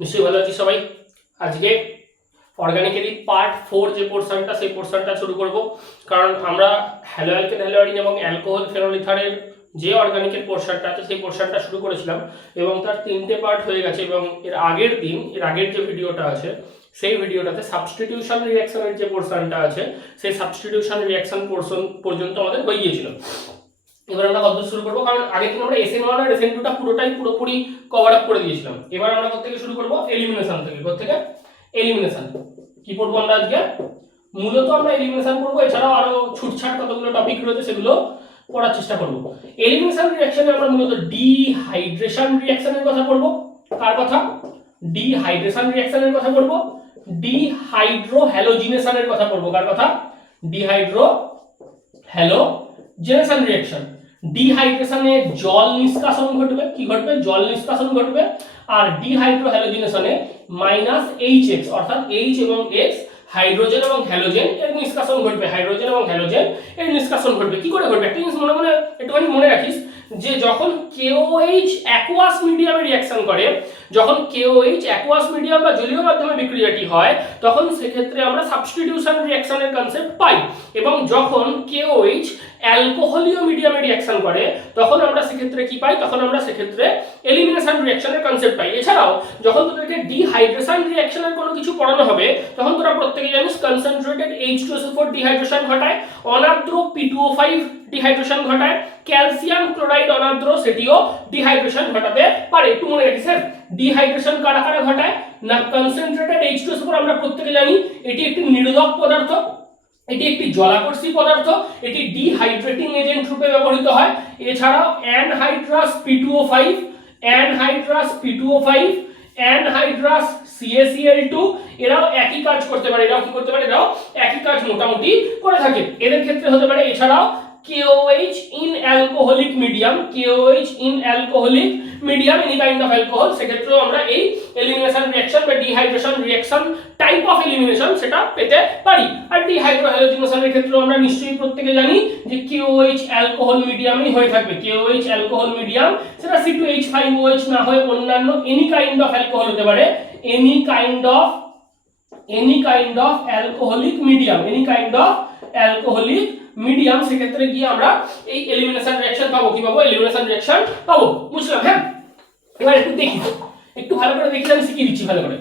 নিশ্চয়ই ভালো আছি সবাই। আজকে অর্গানিক্যালি পার্ট 4 যে পোর্শনটা সেই পোর্শনটা শুরু করব, কারণ আমরা হ্যালো অ্যালকেন হ্যালোয়ারিন এবং অ্যালকোহল ফেনোলিথারের যে অর্গানিকের পোর্শনটা আছে সেই পোর্শনটা শুরু করেছিলাম এবং তার 3টে পার্ট হয়ে গেছে। এবং এর আগের যে ভিডিওটা আছে সেই ভিডিওটাতে সাবস্টিটিউশন রিঅ্যাকশনের যে পোর্শনটা আছে সেই সাবস্টিটিউশন রিঅ্যাকশন পোর্শন পর্যন্ত আমাদের হয়ে গিয়েছিল। এবার আমরা কত শুরু করবো, কারণ আগের দিন আমরা SN1 আর SN2টা পুরোপুরি কভার আপ করে দিয়েছিলাম। এবার আমরা কোথা থেকে শুরু করব? এলিমিনেশন থেকে। কোথা থেকে? এলিমিনেশন। কি পড়বো আমরা আজকে? মূলত আমরা এলিমিনেশন করব, এছাড়াও আরো ছুটছাট কতগুলো টপিক রয়েছে সেগুলো পড়ার চেষ্টা করব। এলিমিনেশন রিঅ্যাকশনে আমরা মূলত ডিহাইড্রেশন রিঅ্যাকশনের কথা পড়ব। কার কথা? ডিহাইড্রেশন রিঅ্যাকশনের কথা পড়ব। ডিহাইড্রো হ্যালোজিনেশনের কথা পড়ব। কার কথা? Dehydro halogenation reaction. ডিহাইড্রেশনে জল নিষ্কাশন ঘটবে। কি ঘটবে? জল নিষ্কাশন ঘটবে। আর ডিহাইড্রো হ্যালোজিনেশনে -HX অর্থাৎ H এবং X হাইড্রোজেন এবং হ্যালোজেন এর নিষ্কাশন ঘটবে। হাইড্রোজেন এবং হ্যালোজেন এর নিষ্কাশন ঘটবে। কি করে ঘটবে? একটা জিনিস মনে একটুখানি মনে রাখিস, যে যখন KOH অ্যাকুয়াস মিডিয়ামে রিঅ্যাকশন করে, যখন KOH অ্যাকুয়াস মিডিয়াম বা জলীয় মাধ্যমে বিক্রিয়াটি হয়, তখন সেক্ষেত্রে আমরা সাবস্টিটিউশন রিঅ্যাকশনের কনসেপ্ট পাই। এবং যখন KOH অ্যালকোহলীয় মিডিয়ামে রিঅ্যাকশন করে, তখন আমরা সেক্ষেত্রে কি পাই? তখন আমরা সেক্ষেত্রে এলিমিনেশন রিঅ্যাকশনের কনসেপ্ট পাই। এছাড়াও যখন তোদেরকে ডিহাইড্রেশন রিঅ্যাকশনের কোনো কিছু পড়ানো হবে, তখন তোরা প্রত্যেকে জানিস কনসেন্ট্রেটেড H2SO4 ডিহাইড্রেশন ঘটায়, অনার্দ্র P2O5 ডিহাইড্রেশন ঘটায়, ক্যালসিয়াম ক্লোরাইড অনার্দ্র সেটিও ডিহাইড্রেশন ঘটাতে পারে। একটু মনে রাখিস স্যার, ডিহাইড্রেশন কারা কারা ঘটায় না? কনসেন্ট্রেটেড H2SO4 আমরা প্রত্যেকে জানি এটি একটি নিরোধক পদার্থ, এটি একটি জলাকর্ষী পদার্থ, এটি ডিহাইড্রেটিং এজেন্ট রূপে ব্যবহৃত হয়। এছাড়াও অ্যানহাইড্রাস P2O5, অ্যানহাইড্রাস CaCl2 এরাও একই কাজ করতে পারে। এরাও কি করতে পারে? এরাও একই কাজ মোটামুটি করে থাকে। এদের ক্ষেত্রে হতে পারে এছাড়াও KOH in alcoholic medium any kind of alcohol, সেক্ষেত্রেও আমরা এই এলিমিনেশন রিঅ্যাকশন বা dehydration reaction type of elimination সেটা পেতে পারি। আর ডিহাইড্রো হ্যালোজিনেশনের ক্ষেত্রেও আমরা নিশ্চয়ই প্রত্যেকে জানি যে KOH অ্যালকোহল মিডিয়ামই হয়ে থাকবে। KOH অ্যালকোহল মিডিয়াম, সেটা C2H5OH না হয়ে অন্যান্য এনি কাইন্ড অফ অ্যালকোহল হতে পারে। Any kind of alcoholic medium, সেক্ষেত্রে গিয়ে আমরা এই এলিমিনেশন রিঅ্যাকশন পাবো। কি পাবো? এলিমিনেশন রিঅ্যাকশন পাবো। বুঝলাম? হ্যাঁ, এবার একটু দেখি, একটু ভালো করে দেখি, আমি শিখিয়ে দিচ্ছি ভালো করে।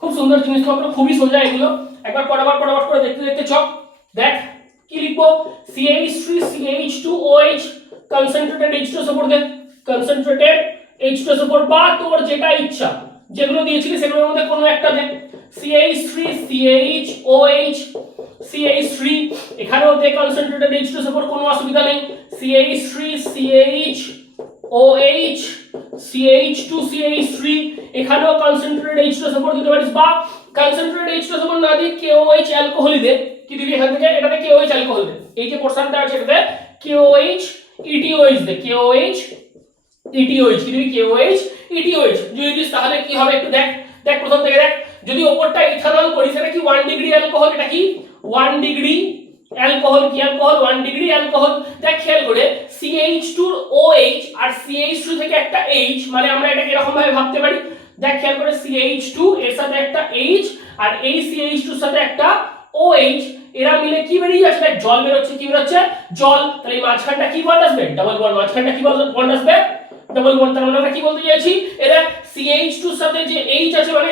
খুব সুন্দর জিনিসপত্র, খুবই সোজা এগুলো। একবার পড়াবার করে দেখতে চক। দেখ কি লিখবো? CH3CH2OH কনসেন্ট্রেটেড H2SO4 দে, কনসেন্ট্রেটেড H2SO4 বা তোর যেটা ইচ্ছা, যেগুলো দিয়েছিলি সেগুলোর মধ্যে কোনো একটা দে। CH3CHOH, CH3 এখানেও দে কনসেন্ট্রেটেড H2SO4, কোনো অসুবিধা নেই। CH3CHOH, CH2CH3 এখানেও কনসেন্ট্রেটেড H2SO4 দিতে পারিস, বা কনসেন্ট্রেটেড H2SO4 না দিয়ে KOH অ্যালকোহল দে। কি দিবি এখান থেকে? এটাতে KOH অ্যালকোহল দে। এই যে পোরশনটা আছে এটাতে KOH ETOH দে। KOH ETOH কি দিবি? KOH ETOH যদি দিস তাহলে কি হবে একটু দেখ। প্রথম থেকে দেখ, যদি ওপরটা ইথানল করি সেটা কি 1 ডিগ্রি অ্যালকোহল। এটা কি 1 ডিগ্রি অ্যালকোহল। কি অ্যালকোহল? 1 degree alcohol. দেখ খেয়াল করে, CH2OH আর CH2 থেকে একটা H, মানে আমরা এটাকে এরকম ভাবে ভাবতে পারি। দেখ খেয়াল করে, CH2 এর সাথে একটা H আর এই CH2 এর সাথে একটা OH, এরা মিলে কি বেরিয়ে যাচ্ছে? দেখ জল বের হচ্ছে। কি বের হচ্ছে? জল। তাহলে এই মাঝখানটা কি বন্ড আসবে? Double bond. মাঝখানটা কি বন্ড আসবে? Double bond. তার মানে আমরা কি বলতে চাইছি? এরা CH2 এর সাথে যে H আছে, মানে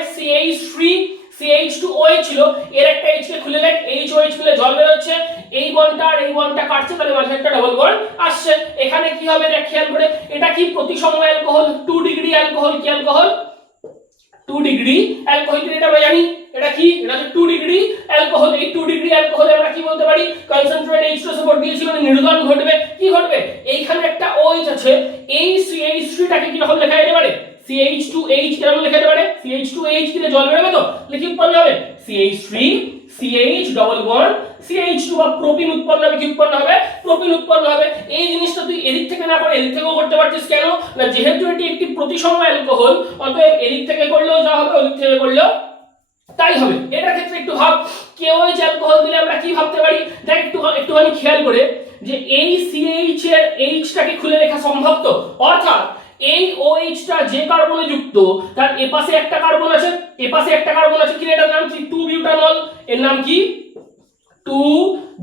CH2OH ছিল, এর একটা H কে খুলে দেখ, HOH মিলে জল বের হচ্ছে। এই বন্ডটা আর এই বন্ডটা কাটছে, তাহলে মাঝে একটা ডাবল বন্ড আসছে। এখানে কি হবে? দেখ খেয়াল করে, এটা কি প্রতিসম অ্যালকোহল, 2 ডিগ্রি অ্যালকোহল। কি অ্যালকোহল? 2 degree alcohol. এটা আমরা জানি এটা কি? এটা হচ্ছে 2 ডিগ্রি অ্যালকোহল। এই 2 ডিগ্রি অ্যালকোহলে আমরা কি বলতে পারি? কনসেন্ট্রেটেড H2SO4 দিয়েছি, মানে নির্গমন ঘটবে। কি ঘটবে? এইখানে একটা OH আছে, এই CH3 টাকে কি রকম লেখা যেতে পারে? CH2H কেমন লেখা যেতে পারে? CH2H কি জল বেরোবে তো, লিখি উৎপন্ন হবে CH3 CH double bond CH2, বা প্রোপিন উৎপন্ন হবে। কি উৎপন্ন হবে? প্রোপিন উৎপন্ন হবে। এই জিনিসটা তুই এদিক থেকে না করে এদিক থেকেও করতে পারছিস। কেন না? যেহেতু এটি একটি প্রতিসম অ্যালকোহল, অতএব এদিক থেকে করলেও যা হবে ওদিক থেকে করলেও তাই হবে। এটার ক্ষেত্রে একটু ভাব, KOH অ্যালকোহল দিলে আমরা কি ভাবতে পারি? দেখ একটুখানি খেয়াল করে, যে এই CH এর H টাকে খুলে লেখা সম্ভব তো, অর্থাৎ এই OH টা যে কার্বনে যুক্ত তার এপাশে একটা কার্বন আছে, এপাশে একটা কার্বন আছে, কি এটার নাম কি 2 বিউটানল, এর নাম কি 2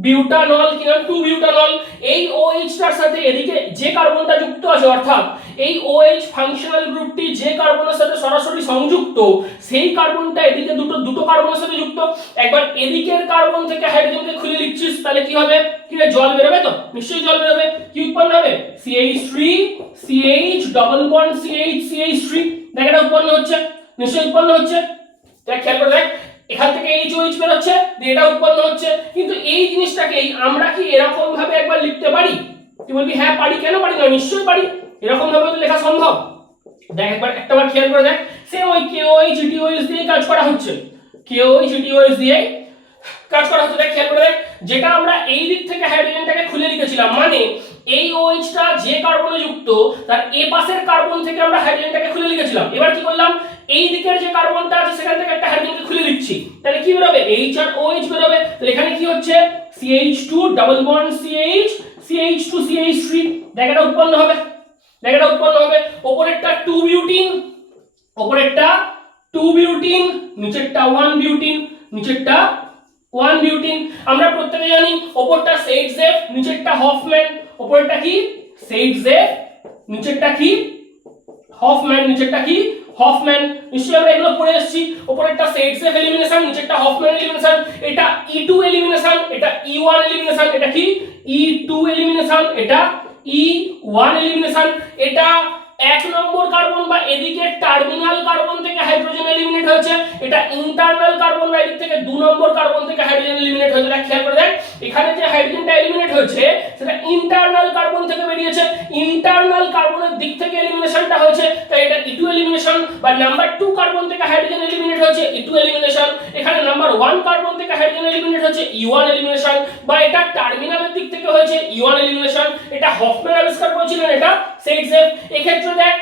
বিউটানল, কি নাম 2 বিউটানল। এই OH টার সাথে এদিকে যে কার্বনটা যুক্ত আছে, অর্থাৎ এই OH ফাংশনাল গ্রুপটি যে কার্বনের সাথে সরাসরি সংযুক্ত, সেই কার্বনটা এদিকে দুটো কার্বনের সাথে যুক্ত। একবার এদিকের কার্বন থেকে হাইড্রোজেনকে খুলে লিখছিস, তাহলে কি হবে, কি জল বেরোবে, তো নিশ্চয়ই জল বেরোবে। কি উৎপন্ন হবে, CH3 CH double bond CH CH3, দেখ এটা উৎপন্ন হচ্ছে, নিশ্চয়ই উৎপন্ন হচ্ছে। দেখ খেয়াল করে দেখ, এখান থেকে HOH বের হচ্ছে, এটা উৎপন্ন হচ্ছে। কিন্তু এই জিনিসটাকেই আমরা কি এরকম ভাবে একবার লিখতে পারি? তুই বলবি হ্যাঁ পারি, কেন পারি না, নিশ্চয়ই পারি, এরকম ভাবে তো লেখা সম্ভব। দেখ একবার খেয়াল করে দেখ, সেম ওই KOH DOH দিয়ে কাজ করা হচ্ছে, KOH DOH দিয়ে কাজ করা হচ্ছে। দেখ খেয়াল করে দেখ, যেটা আমরা এই দিক থেকে হাইড্রোজেনটাকে খুলে লিখেছিলাম, মানে এই OH টা যে কার্বনে যুক্ত তার এ পাশের কার্বন থেকে আমরা হাইড্রোজেনটাকে খুলে লিখেছিলাম। এবার কি করলাম, এই দিকের যে কার্বনটা আছে সেখান থেকে একটা হাইড্রোজেনকে খুলে লিখছি, তাহলে কি বেরোবে, H আর OH বেরোবে। তাহলে এখানে কি হচ্ছে, CH2 double bond CH CH2 CH3, দেখ এটা উৎপন্ন হবে, দেখ এটা উৎপন্ন হবে। উপরেরটা 2 বিউটিন, উপরেরটা 2 বিউটিন, নিচেরটা 1 বিউটিন, নিচেরটা 1 বিউটিন। আমরা প্রত্যেকে জানি উপরটা সেইটজেফ, নিচেরটা হফম্যান। উপরেরটা কি সেইটজেফ, নিচেরটা কি হফম্যান, নিচেরটা কি হফম্যান, নিশ্চয়ই আমরা এগুলো পড়ে এসেছি। উপরেরটা সেইটজেফ এলিমিনেশন, নিচেরটা হফম্যান এলিমিনেশন। এটা E2 এলিমিনেশন, এটা E1 এলিমিনেশন, এটা কি E2 এলিমিনেশন, এটা E1 এলিমিনেশন। এটা 1 নম্বর কার্বন বা এদিকে টার্মিনাল কার্বন থেকে হাইড্রোজেন এলিমিনেট হয়েছে, এটা ইন্টারনাল কার্বন বা এদিক থেকে 2 নম্বর কার্বন থেকে হাইড্রোজেন এলিমিনেট হয়েছে। দেখ খেয়াল করে দেখ, এখানে যে হাইড্রোজেনটা এলিমিনেট হয়েছে সেটা ইন্টারনাল কার্বন থেকে বেরিয়েছে, ইন্টারনাল কার্বনের দিক থেকে এলিমিনেশনটা হয়েছে, তাই এটা E2 এলিমিনেশন। বা নাম্বার 2 কার্বন থেকে হাইড্রোজেন এলিমিনেট হয়েছে, E2 এলিমিনেশন। এখানে নাম্বার 1 কার্বন থেকে হাইড্রোজেন এলিমিনেট হয়েছে, E1 এলিমিনেশন। বা এটা টার্মিনালের দিক থেকে হয়েছে, E1 এলিমিনেশন। এটা হফম্যান আবিষ্কার করেছিলেন, এটা সেইটজেফ। এক্ষেত্রে দেখ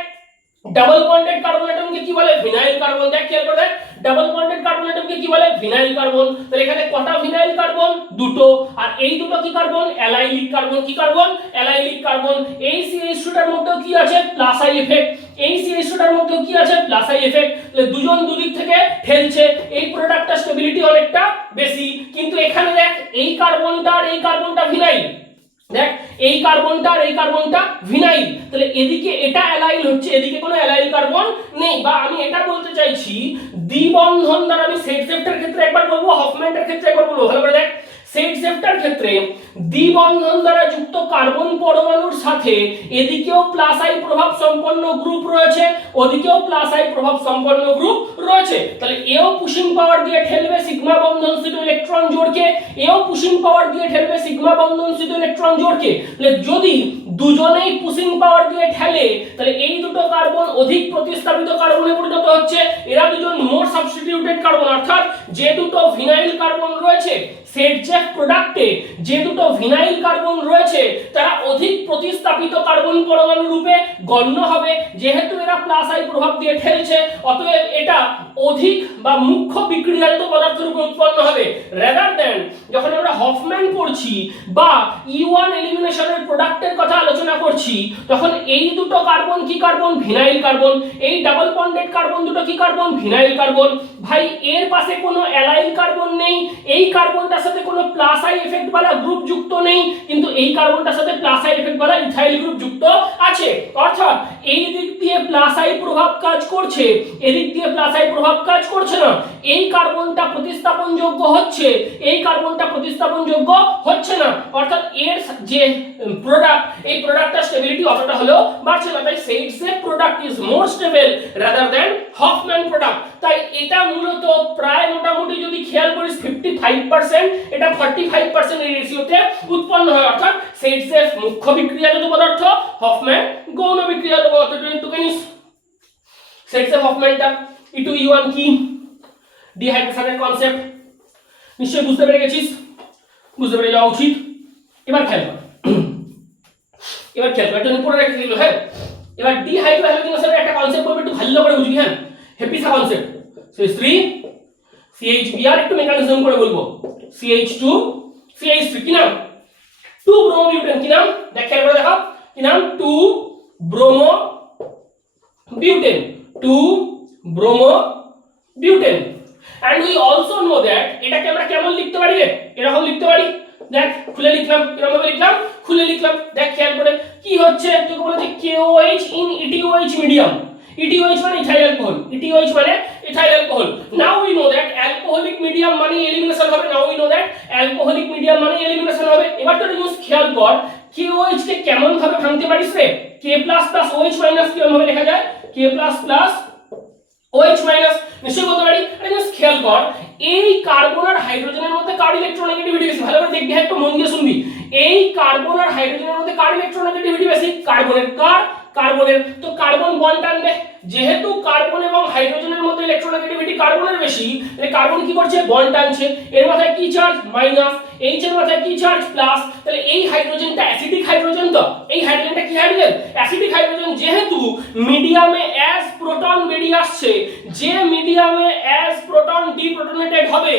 ডাবল বন্ডেড কার্বন অ্যাটমকে কি বলে, ভিনাইল কার্বন। দেখ খেয়াল করে দেখ, ডাবল বন্ডেড কার্বন অ্যাটমকে কি বলে, ভিনাইল কার্বন। তাহলে এখানে কটা ভিনাইল কার্বন, দুটো। আর এই দুটো কি কার্বন, অ্যালাইলিক কার্বন। কি কার্বন, অ্যালাইলিক কার্বন। এই CH2 টার মধ্যেও কি আছে, প্লাস আই এফেক্ট। এই CH2 টার মধ্যেও কি আছে, প্লাস আই এফেক্ট। তাহলে দুজন দুদিক থেকে ঠেলছে, এই প্রোডাক্টটা স্টেবিলিটি অনেকটা বেশি। কিন্তু এখানে দেখ এই কার্বনটা আর এই কার্বনটা ভিনাইল, দেখ এই কার্বনটা আর এই কার্বনটা ভিনাইল। তাহলে এদিকে এটা অ্যালাইল হচ্ছে, এদিকে কোনো অ্যালাইল কার্বন নেই। বা আমি এটা বলতে চাইছি, দ্বিবন্ধন দ্বারা, আমি সেইটজেফটার ক্ষেত্রে একবার বলবো, হফম্যানটার ক্ষেত্রে একবার বলবো, ভালো করে দেখ। সেইটজেফটার ক্ষেত্রে দ্বিবন্ধন দ্বারা যুক্ত কার্বন পরমাণুর সাথে এদিকেও প্লাস আই প্রভাব সম্পন্ন গ্রুপ রয়েছে, ওদিকেও প্লাস আই প্রভাব সম্পন্ন গ্রুপ রয়েছে। তাহলে এও পুশিং পাওয়ার দিয়ে ঠেলবে সিগমা বন্ধনস্থিত ইলেকট্রন জোড়কে, এও পুশিং পাওয়ার দিয়ে ঠেলবে সিগমা বন্ধনস্থিত ইলেকট্রন জোড়কে। তাহলে যদি দুজনেই পুশিং পাওয়ার দিয়ে ঠেলে, তাহলে এই দুটো কার্বন অধিক প্রতিস্থাপিত কার্বনে পরিণত হচ্ছে। এরা দুজন মোর সাবস্টিটিউটেড কার্বন, অর্থাৎ যে দুটো ভিনাইল কার্বন রয়েছে সেইটজেফ প্রোডাক্টে, যে দুটো ভিনাইল কার্বন রয়েছে তারা অধিক প্রতিস্থাপিত কার্বন পরমাণু রূপে গণ্য হবে। যেহেতু এরা প্লাস আই প্রভাব দিয়ে ঠেলছে, অতএব এটা অধিক বা মুখ্য বিক্রিয়াজাত পদার্থ রূপে উৎপন্ন হবে। রাদার দেন যখন আমরা হফম্যান পড়ছি বা E1 এলিমিনেশনের প্রোডাক্টের কথা আলোচনা করছি, তখন এই দুটো কার্বন কি কার্বন, ভিনাইল কার্বন। এই ডাবল বন্ডেড কার্বন দুটো কি কার্বন, ভিনাইল কার্বন। ভাই এর পাশে কোনো অ্যালাইল কার্বন নেই, এই কার্বনটার সাথে কোনো প্লাস আই এফেক্ট वाला গ্রুপ যুক্ত নেই, কিন্তু এই কার্বনটার সাথে প্লাস আই এফেক্ট वाला ইথাইল গ্রুপ যুক্ত আছে। অর্থাৎ এই দিক দিয়ে প্লাস আই প্রভাব কাজ করছে, এদিক দিয়ে প্লাস আই প্রভাব কাজ করছে না। এই কার্বনটা প্রতিস্থাপনযোগ্য হচ্ছে, এই কার্বনটা প্রতিস্থাপনযোগ্য হচ্ছে না। অর্থাৎ এর যে প্রোডাক্ট, এই প্রোডাক্টটা স্টেবিলিটি অতটা হলেও বাড়ছে না। তাই Saytzeff product is more stable rather than Hofmann product. তাই এটা মূলত প্রায় মোটামুটি যদি খেয়াল করিস 55%, এটা 45% এই রেশিওতে উৎপন্ন হয়। অর্থাৎ সেইটজেফ মুখ্য বিক্রিয়াজাত পদার্থ, হফম্যান গৌণ বিক্রিয়াজাত পদার্থ। তুই জানিস সেইটজেফ হফম্যানটা E2 E1 কি, ডিহাইড্রেশনের কনসেপ্ট নিশ্চয়ই বুঝতে পেরে গেছিস, বুঝতে পেরে যাওয়া উচিত। এবার খেয়াল কর, এবার খেয়াল কর, এটা উপরে রেখে দিল। হ্যাঁ, এবার ডিহাইড্রো হ্যালোজেনেসের একটা কনসেপ্ট বলবো, একটু ভালো করে বুঝবি। হ্যাঁ, হেপিসা কনসেপ্ট। CH3 CHBr, একটু মেকানিজম করে বলবো। CH2 CH3 কি নাম, 2 ব্রোমো বিউটেন। কি নাম, দেখ খেয়াল করে দেখো, কি নাম, 2 bromo butane, 2 bromo butane. and we also know that এটাকে আমরা কেমন লিখতে পারি রে, এরকম লিখতে পারি, দেখ খুলে লিখলাম, এরকম ভাবে লিখলাম, খুলে লিখলাম, দেখ খেয়াল করে কি হচ্ছে, তোকে বলে যে KOH in ETOH medium, ETOH মানে ইথাইল অ্যালকোহল, ETOH মানে ethyl alcohol. now we know that alcoholic medium মানে এলিমিনেশন হবে, now we know that alcoholic medium মানে এলিমিনেশন হবে। এবার তো জিনিস খেয়াল কর, KOH কে কেমন ভাবে ভাঙতে পারিস রে, K++ OH- কেমন ভাবে লেখা যায়, K++ OH মাইনাস, নিশ্চয়ই বলতে পারি। এটা জাস্ট খেয়াল কর, এই কার্বন আর হাইড্রোজেনের মধ্যে কার ইলেকট্রোনেগেটিভিটি বেশি, ভালো করে দেখবি, একটু মন দিয়ে শুনবি। এই কার্বন আর হাইড্রোজেনের মধ্যে কার ইলেকট্রোনেগেটিভিটি বেশি, কার্বনের। কার্বনের। তো কার্বন বন্ড টানবে, যেহেতু কার্বন এবং হাইড্রোজেনের মধ্যে ইলেকট্রোনেগেটিভিটি কার্বনের বেশি, তাহলে কার্বন কি করছে, বন্ড টানছে। এর মাথায় কি চার্জ, মাইনাস, এইচ এর মাথায় কি চার্জ, প্লাস। তাহলে এই হাইড্রোজেনটা অ্যাসিডিক হাইড্রোজেন, তো এই হাইড্রোজেনটা কি হাইড্রোজেন, অ্যাসিডিক হাইড্রোজেন। যেহেতু মিডিয়ামে অ্যাজ প্রোটন বেরিয়ে আসছে, যে মিডিয়ামে অ্যাজ প্রোটন ডিপ্রোটনেটেড হবে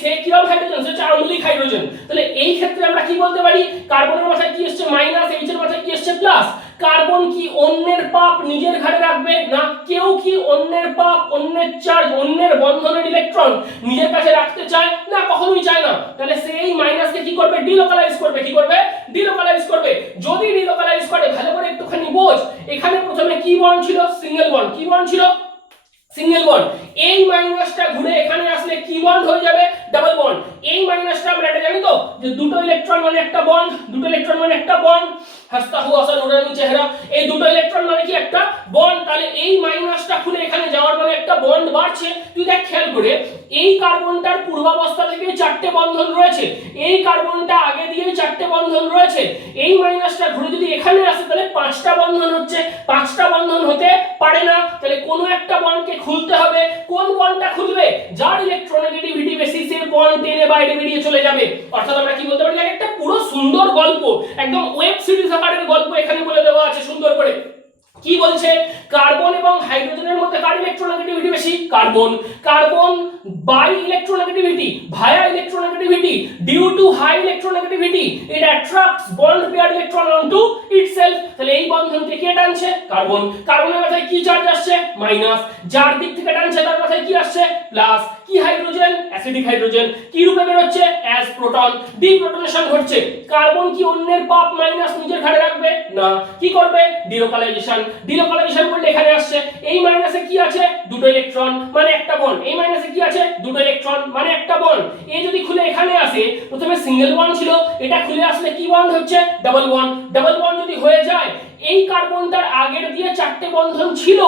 সে কিরকম হাইড্রোজেন, সে আম্লিক হাইড্রোজেন। তাহলে এই ক্ষেত্রে আমরা কি বলতে পারি, কার্বনের মাথায় কি আসছে, মাইনাস, এইচ এর মাথায় কি আসছে, প্লাস। কার্বন কি অন্যের পাপ নিজের ঘাড়ে রাখবে না, কেউ কি অন্যের পাপ, অন্যের চার্জ, অন্যের বন্ধনের ইলেকট্রন নিজের কাছে রাখতে চায় না, কখনোই চায় না। তাহলে সেই মাইনাসকে কি করবে, ডিলোকালাইজ করবে, কি করবে, ডিলোকালাইজ করবে। যদি ডিলোকালাইজ করে, ভালো করে একটুখানি বোঝ, এখানে প্রথমে কি বন্ড ছিল, সিঙ্গেল বন্ড, কি বন্ড ছিল, সিঙ্গেল বন্ড। এই মাইনাসটা ঘুরে এখানে আসলে কি বন্ড হয়ে যাবে, ডাবল বন্ড। এই মাইনাসটা আমরা এটা জানি তো, যে দুটো ইলেকট্রন মানে একটা বন্ড, দুটো ইলেকট্রন মানে একটা বন্ড, হাসতা হুয়া সা নুরানি চেহারা, এই দুটো ইলেকট্রন মানে কি একটা বন্ড। তাহলে এই মাইনাসটা খুলে এখানে যাওয়ার মানে একটা বন্ড বাড়ছে। তুই দেখ খেয়াল করে, এই কার্বনটার পূর্বাবস্থা থেকে চারটে বন্ধন রয়েছে, এই কার্বনটা আগে দিয়ে চারটে বন্ধন রয়েছে, এই মাইনাসটা ঘুরে যদি এখানে আসে তাহলে পাঁচটা বন্ধন হচ্ছে, পাঁচটা বন্ধন হতে পারে না। তাহলে কোনো একটা বন্ডকে খুলতে হবে, কোন বন্ডটা খুলবে, যার ইলেকট্রোনেগেটিভিটি বেশি, সে বন্ড টেনে বাইরে বেরিয়ে চলে যাবে। অর্থাৎ আমরা কি বলতে পারি, একটা পুরো সুন্দর গল্প, একদম ওয়েব সিরিজ আকারের গল্প এখানে বলে দেওয়া আছে সুন্দর করে। কি বলছে, কার্বন এবং হাইড্রোজেনের মধ্যে কার ইলেকট্রোনেগেটিভিটি বেশি, carbon. Carbon by electronegativity, via electronegativity, due to high electronegativity it attracts bond pair electron onto itself. তাহলে এই বন্ধনকে কে টানছে, কার্বন। কার্বনের মাথায় কি চার্জ আসছে, মাইনাস, যার দিক থেকে টানছে তার মাথায় কি আসছে, প্লাস। কি হাইড্রোজেন, অ্যাসিডিক হাইড্রোজেন। কি রূপে বের হচ্ছে, অ্যাজ প্রোটন, ডিপ্রোটনেশন ঘটছে। কার্বন কি অন্যের পাপ মাইনাস নিজের ঘাড়ে রাখবে না, কি করবে, ডিলোকালাইজেশন। ডিলোকালাইজেশন করলে এখানে আসছে, এই মাইনাসে কি আছে, দুটো ইলেকট্রন মানে একটা বন্ড, এই মাইনাসে কি আছে, দুটো ইলেকট্রন মানে একটা বন্ড। এই যদি খুলে এখানে আসে, প্রথমে সিঙ্গেল বন্ড ছিল, এটা খুলে আসলে কি বন্ড হচ্ছে, ডাবল বন্ড। ডাবল বন্ড যদি হয়ে যায়, এই কার্বনটার আগের দিয়ে চারটে বন্ধন ছিল,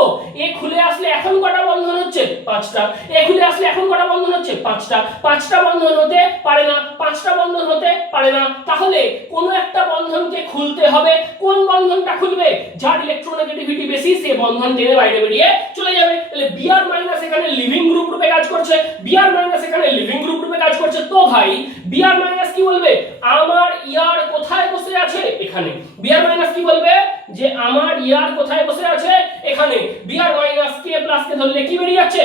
এ খুলে আসলে এখন কটা বন্ধন হচ্ছে, পাঁচটা। এ খুলে আসলে এখন কটা বন্ধন হচ্ছে, পাঁচটা। পাঁচটা বন্ধন হতে পারে না, পাঁচটা বন্ধন হতে পারে না। তাহলে কোন একটা বন্ধনকে খুলতে হবে, কোন বন্ধনটা খুলবে, যার ইলেকট্রোনেগেটিভিটি বেশি, সে বন্ধন টেনে বাইরে বেরিয়ে চলে যাবে। তাহলে Br- এখানে লিভিং গ্রুপ রূপে কাজ করছে, Br- এখানে লিভিং গ্রুপ রূপে কাজ করছে। তো ভাই Br- কি বলবে, আমার ইয়ার কোথায় বসে আছে, এখানে। Br- কি বলবে, যে আমার ইয়ার কোথায় বসে আছে, এখানে। Br- K+ কে ধরলে কি বেরিয়ে যাচ্ছে,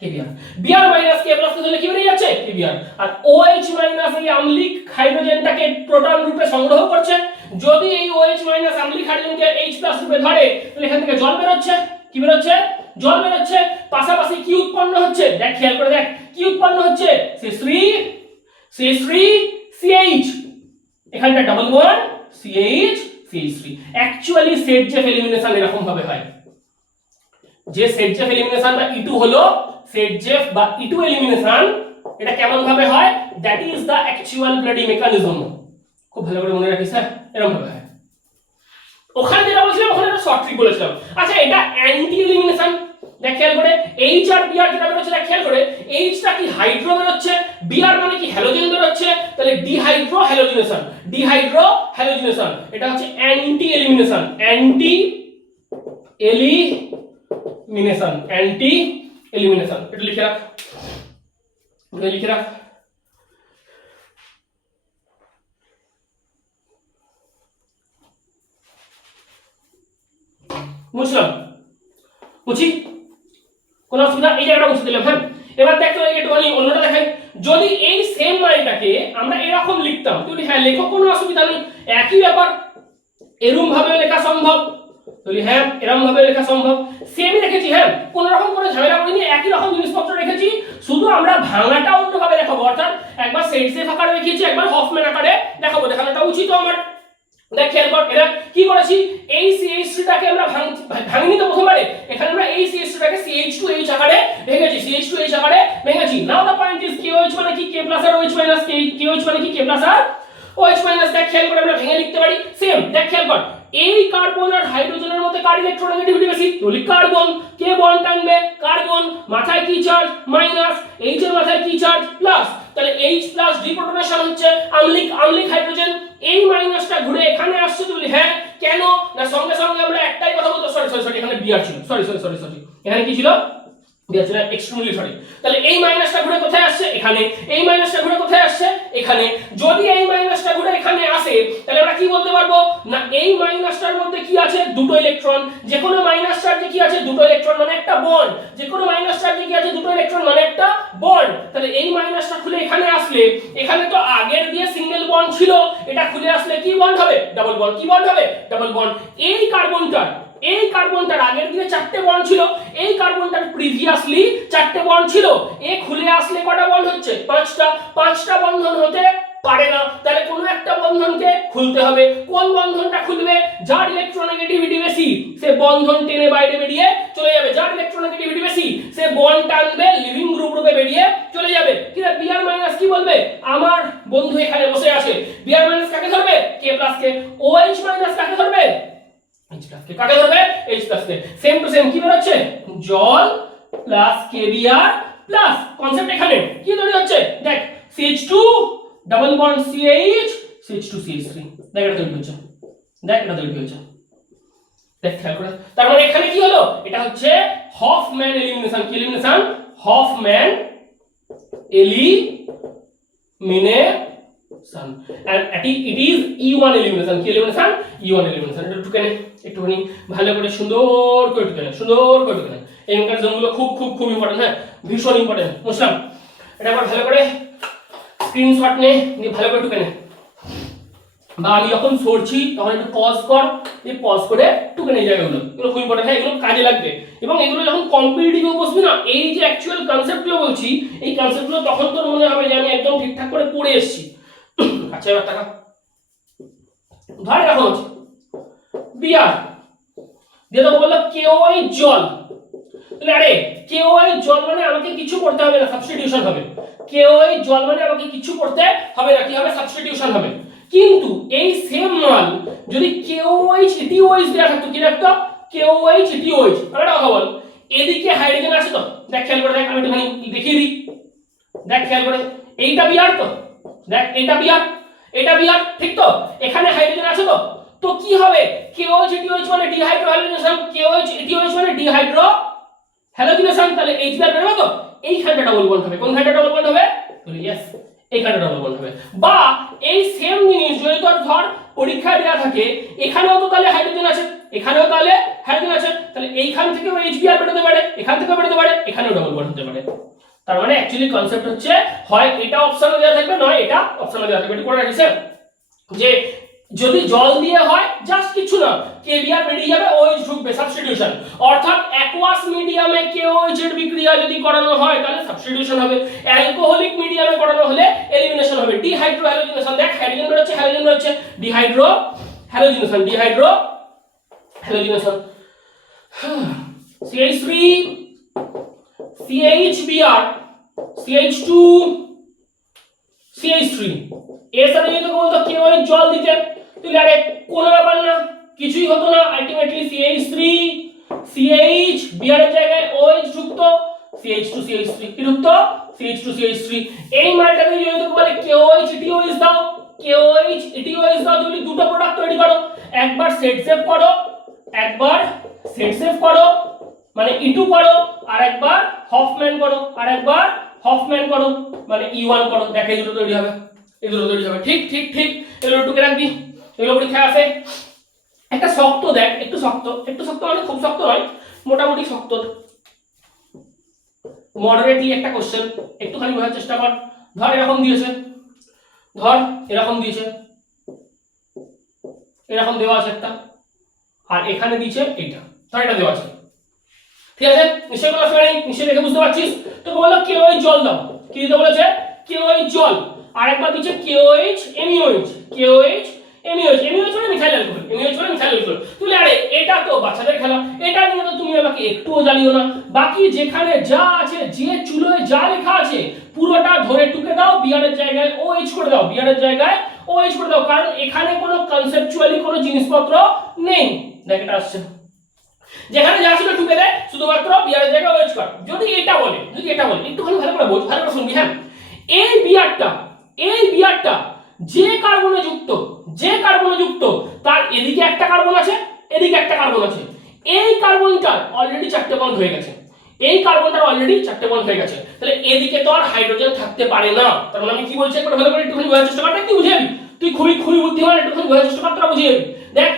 Kbr। Br- K+ কে ধরলে কি বেরিয়ে যাচ্ছে, Kbr। আর OH- এই আম্লিক হাইড্রোজেনটাকে প্রোটন রূপে সংগ্রহ করছে। যদি এই OH- আম্লিক হাইড্রোজেনকে H+ রূপে ধরে, তাহলে এখান থেকে জল বের হচ্ছে, কি বের হচ্ছে, জল বের হচ্ছে। পাশাপাশি কি উৎপন্ন হচ্ছে, দেখ খেয়াল করে দেখ, কি উৎপন্ন হচ্ছে, CH। এখানটা double bond, CH CH3। Actually set Jeff elimination এরকম ভাবে হয়, যে সেট জেফ এলিমিনেশন বা E2 হলো সেট জেফ বা E2 এলিমিনেশন, এটা কেমন ভাবে হয়, that is the actual bloody mechanism. খুব ভালো করে মনে রাখিস, হ্যাঁ, এরকম ভাবে হয়। ওখানে যেটা বলছিলাম, ওখানে একটা শর্ট ট্রিক বলেছিলাম। আচ্ছা, এটা অ্যান্টি এলিমিনেশন, দেখ খেয়াল করে, H আর Br যেটা বের হচ্ছে, দেখ খেয়াল করে, H টা কি হাইড্রো বের হচ্ছে, Br মানে কি হ্যালোজেন বের হচ্ছে, তাহলে ডিহাইড্রো হ্যালোজিনেশন, ডিহাইড্রো হ্যালোজিনেশন। এটা হচ্ছে anti elimination, anti elimination, anti elimination. এটা লিখে রাখ, লিখে রাখ। বুঝলাম, বুঝি, কোন অসুবিধা, এই জায়গাটা বুঝতে দিলাম, হ্যাঁ। এবার দেখো একটু অন্যটা দেখাই, যদি এই সেম মানটাকে আমরা এরকম লিখতাম, তুই হ্যাঁ লেখো, কোনো অসুবিধা নেই, একই ব্যাপার, এরকম ভাবে লেখা সম্ভব। তাহলে হ্যাঁ এরকম ভাবে লেখা সম্ভব। সেমই রেখেছি, হ্যাঁ কোন রকম কোনো ঝামেলা করিনি, একই রকম জিনিসপত্র রেখেছি, শুধু আমরা ভাঙাটা অন্যভাবে দেখাবো, অর্থাৎ একবার সেট সেফ আকারে দেখিয়েছি, একবার হফম্যান আকারে দেখাবো, দেখানোটা উচিত আমার। দেখ খেয়াল কর, এরা কি করেছি, এই CH3 টাকে আমরা ভাঙিনি তো প্রথমবারে, এখানে আমরা এই CH3 টাকে CH2H আকারে ভেঙেছি, CH2H আকারে ভেঙেছি। নাও দা পয়েন্ট ইজ KOH মানে কি, K প্লাস আর OH মাইনাস, KOH মানে কি, K প্লাস আর OH মাইনাস। দেখ খেয়াল করে আমরা ভেঙে লিখতে পারি সেম। দেখ খেয়াল কর, এই কার্বন আর হাইড্রোজেনের মধ্যে কার ইলেকট্রোনেগেটিভিটি বেশি, তাহলে কার্বন, কে বন্ড টানবে কার্বন, মাথায় কি চার্জ মাইনাস, H এর মাথায় কি চার্জ প্লাস, তাহলে H প্লাস ডিপ্রোটনেশন হচ্ছে আম্লিক, আম্লিক হাইড্রোজেন, এই মাইনাসটা ঘুরে এখানে আসছে। তুই হ্যাঁ কেন না, সঙ্গে সঙ্গে আমরা একটাই কথা বলতে, সরি এখানে বিআর ছিল, সরি এখানে কি ছিল, বিআর ছিল, এক্সট্রিমলি সরি। তাহলে এই মাইনাসটা ঘুরে কোথায় আসছে, এখানে, এই মাইনাসটা ঘুরে কোথায় আসছে, এখানে। যদি এই মাইনাসটা ঘুরে এখানে আসে তাহলে আমরা কি বলতে পারবো না, এই মাইনাসটার মধ্যে কি আছে, দুটো ইলেকট্রন, যে কোনো মাইনাস চার্জে কি আছে, দুটো ইলেকট্রন মানে একটা বন্ড, যে কোনো মাইনাস চার্জে কি আছে, দুটো ইলেকট্রন মানে একটা বন্ড। তাহলে এই মাইনাসটা খুলে এখানে আসলে, এখানে তো আগের দিয়ে সিঙ্গেল বন্ড ছিল, এটা খুলে আসলে কি বন্ড হবে, ডাবল বন্ড, কি বন্ড হবে, ডাবল বন্ড। এই কার্বনটার আগের দিকে চারটে বন্ড ছিল, এই কার্বনটার প্রিভিয়াসলি চারটে বন্ড ছিল, এ খুলে আসলে কটা বন্ড হচ্ছে, পাঁচটা বন্ধন হতে পারে না। তাহলে কোনো একটা বন্ধনকে খুলতে হবে, কোন বন্ধনটা খুলবে, যার ইলেকট্রোনেগেটিভিটি বেশি সে বন্ধন টেনে বাইরে বেরিয়ে চলে যাবে, যার ইলেকট্রোনেগেটিভিটি বেশি সে বন্ড টানবে, লিভিং গ্রুপ রূপে বেরিয়ে চলে যাবে। কিরে বিআর মাইনাস কি বলবে, আমার বন্ধু এখানে বসে আছে, বিআর মাইনাস কাকে ধরবে, কে প্লাস কে, OH মাইনাস কাকে ধরবে, H প্লাস কে, কাকে ধরবে, H plus K. Same to same কি বের হচ্ছে, জল প্লাস KBr প্লাস কনসেপ্ট এখানে কি তৈরি হচ্ছে, দেখ CH2 double bond CH, CH2 CH3, দেখ এটা তৈরি হচ্ছে, দেখ এটা তৈরি হচ্ছে, দেখ খেয়াল করে। তার মানে এখানে কি হলো, এটা হচ্ছে হফম্যান এলিমিনেশন, কি elimination, Hofmann elimination, and it is E1 elimination, কি এলিমিনেশন, E1 elimination। এটা একটুখানি ভালো করে সুন্দর করে টুকে এই মেকানিজমগুলো খুব ইম্পর্টেন্ট, হ্যাঁ ভীষণ ইম্পর্টেন্ট বুঝলাম। এটা আবার ভালো করে স্ক্রিনশট নে, ভালো করে টুকে নে, বা আমি যখন সরছি তখন একটু পজ কর, এই পজ করে টুকে নিয়ে যাবে, এগুলো খুব ইম্পর্টেন্ট, হ্যাঁ এগুলো কাজে লাগবে। এবং এগুলো যখন কম্পিটিটিভে বসবি না, এই যে অ্যাকচুয়াল কনসেপ্টগুলো বলছি, এই কনসেপ্টগুলো তখন তোর মনে হবে যে আমি একদম ঠিকঠাক করে পড়ে এসেছি। আচ্ছা এবার টাকা ধর, এখন হচ্ছে বিআর দিয়ে তো বললো KOH জল, তাহলে আরে KOH জল মানে আমাকে কিছু করতে হবে না, সাবস্টিটিউশন হবে, KOH জল মানে আমাকে কিছু করতে হবে না, কি হবে, সাবস্টিটিউশন হবে। কিন্তু এই সেম মাল যদি KOH ETOH দেয়া থাকতো, কি রাখতো, KOH ETOH, আরে কথা বল, এদিকে হাইড্রোজেন আছে তো, দেখ খেয়াল করে, দেখ আমি একটুখানি দেখিয়ে দিই, দেখ খেয়াল করে, এইটা বিআর তো, দেখ এটা বিআর ঠিক তো, এখানে হাইড্রোজেন আছে তো, তো কি হবে, KOH ETOH মানে ডিহাইড্রো হ্যালোজেনেশন, KOH ETOH মানে ডিহাইড্রো হ্যালোজেনেশন, তাহলে HBr বেরোবে তো, এইখানটা ডাবল বন্ড হবে, কোনখানটা ডাবল বন্ড হবে, বলি यस এইখানটা ডাবল বন্ড হবে। বা এই সেম জিনিস যদি তোর ধর পরীক্ষায় দেয়া থাকে, এখানেও তো তাহলে হাইড্রোজেন আছে, এখানেও তাহলে হাইড্রোজেন আছে, তাহলে এইখান থেকেও HBr বেরোতে পারে, এখান থেকেও বেরোতে পারে, এখানেও ডাবল বন্ড হতে পারে। তার মানে অ্যাকচুয়ালি কনসেপ্ট হচ্ছে হয় এটা অপশনে দেওয়া থাকবে, নয় এটা অপশনে দেওয়া থাকবে। এটা করে রাখিস যে যদি জল দিয়ে হয় জাস্ট কিছু না, KBr বেরিয়ে যাবে, OH ঢুকবে, সাবস্টিটিউশন। অর্থাৎ অ্যাকুয়াস মিডিয়ামে KOH এর বিক্রিয়া যদি করানো হয় তাহলে সাবস্টিটিউশন হবে, অ্যালকোহলিক মিডিয়ামে করানো হলে এলিমিনেশন হবে। ডিহাইড্রো হ্যালোজেনেশন, দেখ হাইড্রোজেন বেরোচ্ছে, হ্যালোজেন বেরোচ্ছে, dehydro halogenation, dehydro halogenation. CH3 CHBr CH2 CH3 এর সাথে যদি তোকে বলতো KOH জল দিতে, তুই আরে কোনো ব্যাপার না, কিছুই হতো না, আলটিমেটলি CH3 CH Br এর জায়গায় OH ঢুকতো, CH2 CH3 কি ঢুকতো, CH2 CH3। এই মালটাকে যদি তোকে বলে KOH ETOH দাও, KOH ETOH দাও, তুমি দুটো প্রোডাক্ট তৈরি করো, একবার সেট সেভ করো, একবার সেট সেভ করো মানে E2 করো, আর একবার হফম্যান করো, আর একবার হফম্যান করো মানে E1 করো, দেখো এই দুটো তৈরি হবে, এই দুটো তৈরি হবে। ঠিক এগুলো টুকে রাখবি, এগুলো পরীক্ষায় আসে। একটা শক্ত দেখ, একটু শক্ত মানে খুব শক্ত নয়, মোটামুটি শক্ত, মডারেটলি একটা কোশ্চেন, একটুখানি বোঝার চেষ্টা কর। ধর এরকম দিয়েছে, ধর এরকম দিয়েছে, এরকম দেওয়া আছে একটা, আর এখানে দিয়েছে এইটা, ধর এটা দেওয়া আছে, ঠিক আছে? নিশ্চয়ই কোনো অসুবিধা নেই, নিশ্চয়ই দেখে বুঝতে পারছিস। তো বললো KOH জল দাও, কি দিতে বলেছে? KOH জল। আরেকবার দিচ্ছে KOH MeOH, KOH MeOH, MeOH মানে মিথাইল অ্যালকোহল, MeOH মানে মিথাইল অ্যালকোহল। তুই আরে এটা তো বাচ্চাদের খেলা, এটা নিয়ে তো তুমি আমাকে একটুও জানিও না। বাকি যেখানে যা আছে, যে চুলোয় যা লেখা আছে পুরোটা ধরে টুকে দাও, বিয়ারের জায়গায় OH করে দাও, বিয়ারের জায়গায় OH করে দাও, কারণ এখানে কোনো কনসেপচুয়ালি কোনো জিনিসপত্র নেই। দেখ এটা আসছে, যেখানে যা ছিল টুকে দেয়, শুধুমাত্র বিয়ারের জায়গায় OH কর। যদি এটা বলে, একটুখানি ভালো করে বোঝ, ভালো করে শুনবি, হ্যাঁ? এই বিয়ারটা যে কার্বনে যুক্ত, তার এদিকে একটা কার্বন আছে, এদিকে একটা কার্বন আছে। এই কার্বনটার অলরেডি 4টে বন্ড হয়ে গেছে, তাহলে এদিকে তো আর হাইড্রোজেন থাকতে পারে না। তার মানে আমি কি বলছি একবার ভালো করে একটুখানি বোঝার চেষ্টা কর, কি বুঝে যাবি তুই, খুবই বুদ্ধিমান, একটুখানি বোঝার চেষ্টা কর, তোরা বুঝে যাবি। দেখ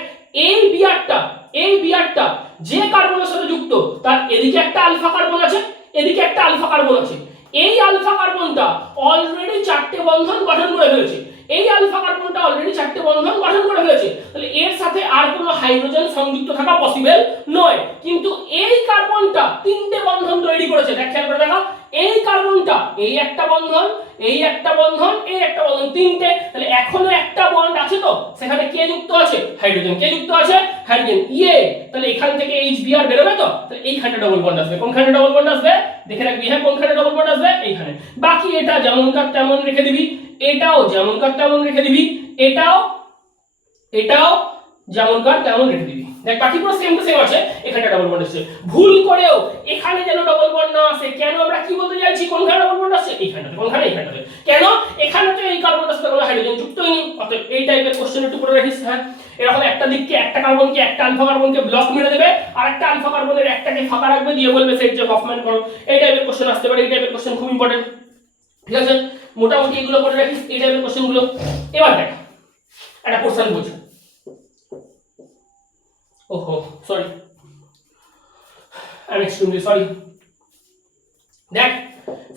এই বিয়ারটা যে কার্বনের সাথে যুক্ত, তার এদিকে একটা আলফা কার্বন আছে, এদিকে একটা আলফা কার্বন আছে। এই আলফা কার্বনটা অলরেডি 4টে বন্ধন গঠন করে ফেলেছে, তাহলে এর সাথে আর কোনো হাইড্রোজেন সংযুক্ত থাকা পসিবল নয়। কিন্তু এই কার্বনটা 3টে বন্ধন তৈরি করেছে, দেখ খেয়াল করে দেখো, এই কার্বনটা এই একটা বন্ধন, এই একটা বন্ধন, এই একটা বন্ধন, 3টে। তাহলে এখনো একটা বন্ড আছে, তো সেখানে কে যুক্ত আছে? হাইড্রোজেন। কে যুক্ত আছে? হাইড্রোজেন। তাহলে এখান থেকে HBr বেরোবে, তো তাহলে এইখানে ডবল বন্ড আসবে। কোনখানে ডবল বন্ড আসবে দেখে রাখবি, হ্যাঁ? কোনখানে ডবল বন্ড আসবে? এইখানে। বাকি এটা যেমনকার তেমন রেখে দিবি, এটাও যেমনকার তেমন রেখে দিবি, এটাও যেমনকার তেমন রেখে দিবি। দেখ বাকি পুরো সেম টু সেম আছে, এখানে ডাবল বন্ড আছে। ভুল করেও এখানে যেন ডাবল বন্ড না আসে, কেন আমরা কি বলতে চাইছি? কোনখানে ডাবল বন্ড আসছে? এইখানটাতে। কোনখানে? এইখানটাতে। কেন? এখানে তো এই কার্বনটার সাথে কোনো হাইড্রোজেন যুক্তই নেই। অতএব এই টাইপের কোশ্চেন একটু করে রাখিস, হ্যাঁ? এরকম একটা দিককে, একটা কার্বনকে, একটা আলফা কার্বনকে ব্লক মেরে দেবে, আর একটা আলফা কার্বনের একটাকে ফাঁকা রাখবে, দিয়ে বলবে সেট যে হফম্যান করো। এই টাইপের কোশ্চেন আসতে পারে, এই টাইপের কোশ্চেন খুব ইম্পর্টেন্ট, ঠিক আছে? মোটামুটি এগুলো করে রাখিস, এই টাইপের কোশ্চেনগুলো। এবার দেখ একটা কোশ্চেন বুঝ। ওহো সরি, I'm extremely sorry. দেখ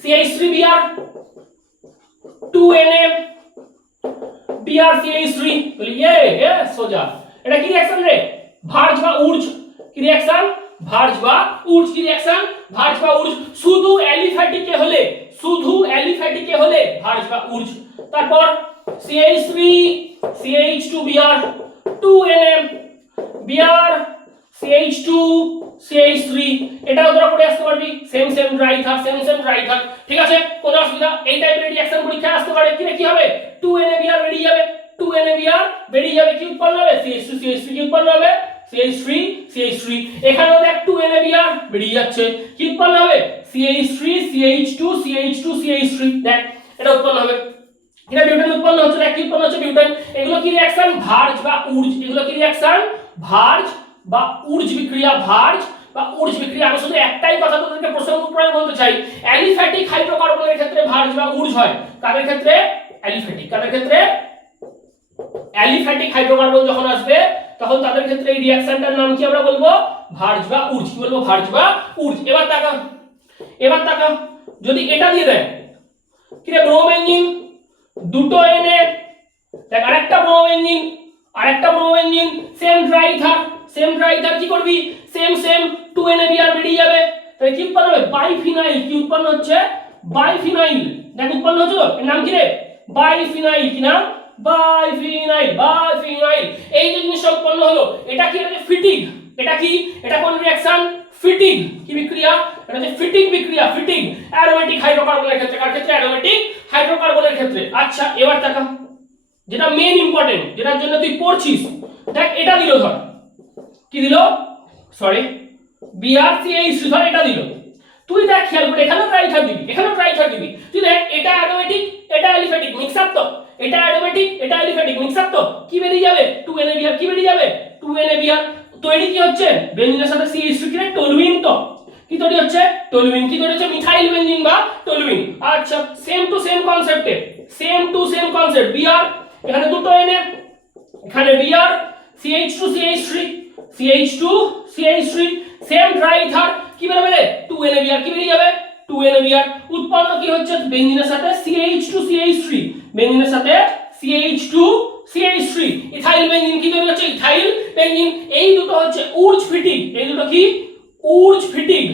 CH3Br 2Na BrCH3, বলি এ সোজা। এটা কি রিঅ্যাকশন রে? ভার্জ বা উর্জ। কি রিঅ্যাকশন? ভার্জ বা উর্জ। কি রিঅ্যাকশন? ভার্জ বা উর্জ। শুধু অ্যালিফ্যাটিকে হলে ভার্জ বা উর্জ। তারপর CH3 CH2Br 2Na Br CH2 CH3, এটাও তোরা করে আসতে পারবি, সেম ড্রাই থাক, ঠিক আছে? কোনো অসুবিধা? এই টাইপের রিঅ্যাকশন পরীক্ষা আসতে পারে। কি হবে? 2NaBr বেরিয়ে যাবে, কি উৎপন্ন হবে? CH2 CH3 কি উৎপন্ন হবে? CH3 CH3। এখানেও দেখ 2NaBr বেরিয়ে যাচ্ছে, কি উৎপন্ন হবে? CH3 CH2 CH2 CH3। দেখ এটা উৎপন্ন হবে। এটা বিউটেন উৎপন্ন হচ্ছে, দেখ কি উৎপন্ন হচ্ছে? বিউটেন। এগুলো কি রিঅ্যাকশন? ভার্জ বা উর্জ। এগুলো কি রিঅ্যাকশন? ভার্জ বা উর্জ বিক্রিয়া, আমি শুধু একটাই কথা তোদেরকে প্রসঙ্গক্রমে বলতে চাই, অ্যালিফ্যাটিক হাইড্রোকার্বনের ক্ষেত্রে ভার্জ বা উর্জ হয়। কাদের ক্ষেত্রে? অ্যালিফ্যাটিক। কাদের ক্ষেত্রে? অ্যালিফ্যাটিক হাইড্রোকার্বন যখন আসবে তখন তাদের ক্ষেত্রে এই রিঅ্যাকশনটার নাম কি আমরা বলবো? ভার্জ বা উর্জ। কি বলবো? ভার্জ বা উর্জ। এবার তাকা যদি এটা দিয়ে দেয়, কি রে? ব্রোমোবেনজিন, দুটো Na, দেখ আরেকটা ব্রোমোবেনজিন, সেম ড্রাই ইথার, কি করবি? সেম 2NaBr বেরিয়ে যাবে, তাহলে কি উৎপন্ন হবে? বাইফিনাইল। কি উৎপন্ন হচ্ছে? বাইফিনাইল। দেখ উৎপন্ন হচ্ছে, এর নাম কি রে? বাইফিনাইল। কি নাম? বাইফিনাইল। এই যে জিনিসটা উৎপন্ন হলো, এটা কি? এটা ফিটিং। এটা কি? এটা কোন রিঅ্যাকশন? ফিটিং। কি বিক্রিয়া? এটা হচ্ছে ফিটিং বিক্রিয়া। ফিটিং অ্যারোমেটিক হাইড্রোকার্বনের ক্ষেত্রে। কার ক্ষেত্রে? অ্যারোমেটিক হাইড্রোকার্বনের ক্ষেত্রে। আচ্ছা এবার তাকা, যেটা মেইন ইম্পর্টেন্ট, যেটার জন্য তুই পড়ছিস, দেখ এটা দিল, ধর কি দিল? সরি, BrCH3, ধর এটা দিল। তুই দেখ খেয়াল করে, এখানেও ট্রাইথার দিবি, তুই দেখ এটা অ্যারোমেটিক, এটা অ্যালিফ্যাটিক, মিক্স আপ তো। এটা অ্যারোমেটিক, এটা অ্যালিফ্যাটিক, মিক্স আপ তো। কি বেরিয়ে যাবে? 2NaBr। কি বেরিয়ে যাবে? 2NaBr। তৈরি কি হচ্ছে? বেনজিনের সাথে CH3 কি রে? টলুইন। তো কি তৈরি হচ্ছে? টলুইন। কি তৈরি হচ্ছে? মিথাইল বেনজিন বা টলুইন। আচ্ছা same to same concept, Br, এখানে দুটো Na, এখানে Br, CH2 CH3, same dry ether, কি বেরোবে রে? 2NaBr। কি বেরিয়ে যাবে? 2NaBr। উৎপন্ন কি হচ্ছে? বেনজিনের সাথে CH2 CH3, বেনজিনের সাথে CH2 CH3 ইথাইল বেঞ্জিন কি তৈরি হচ্ছে ইথাইল বেঞ্জিন এই দুটো হচ্ছে উর্জ ফিটিক এই দুটো কি উর্জ ফিটিক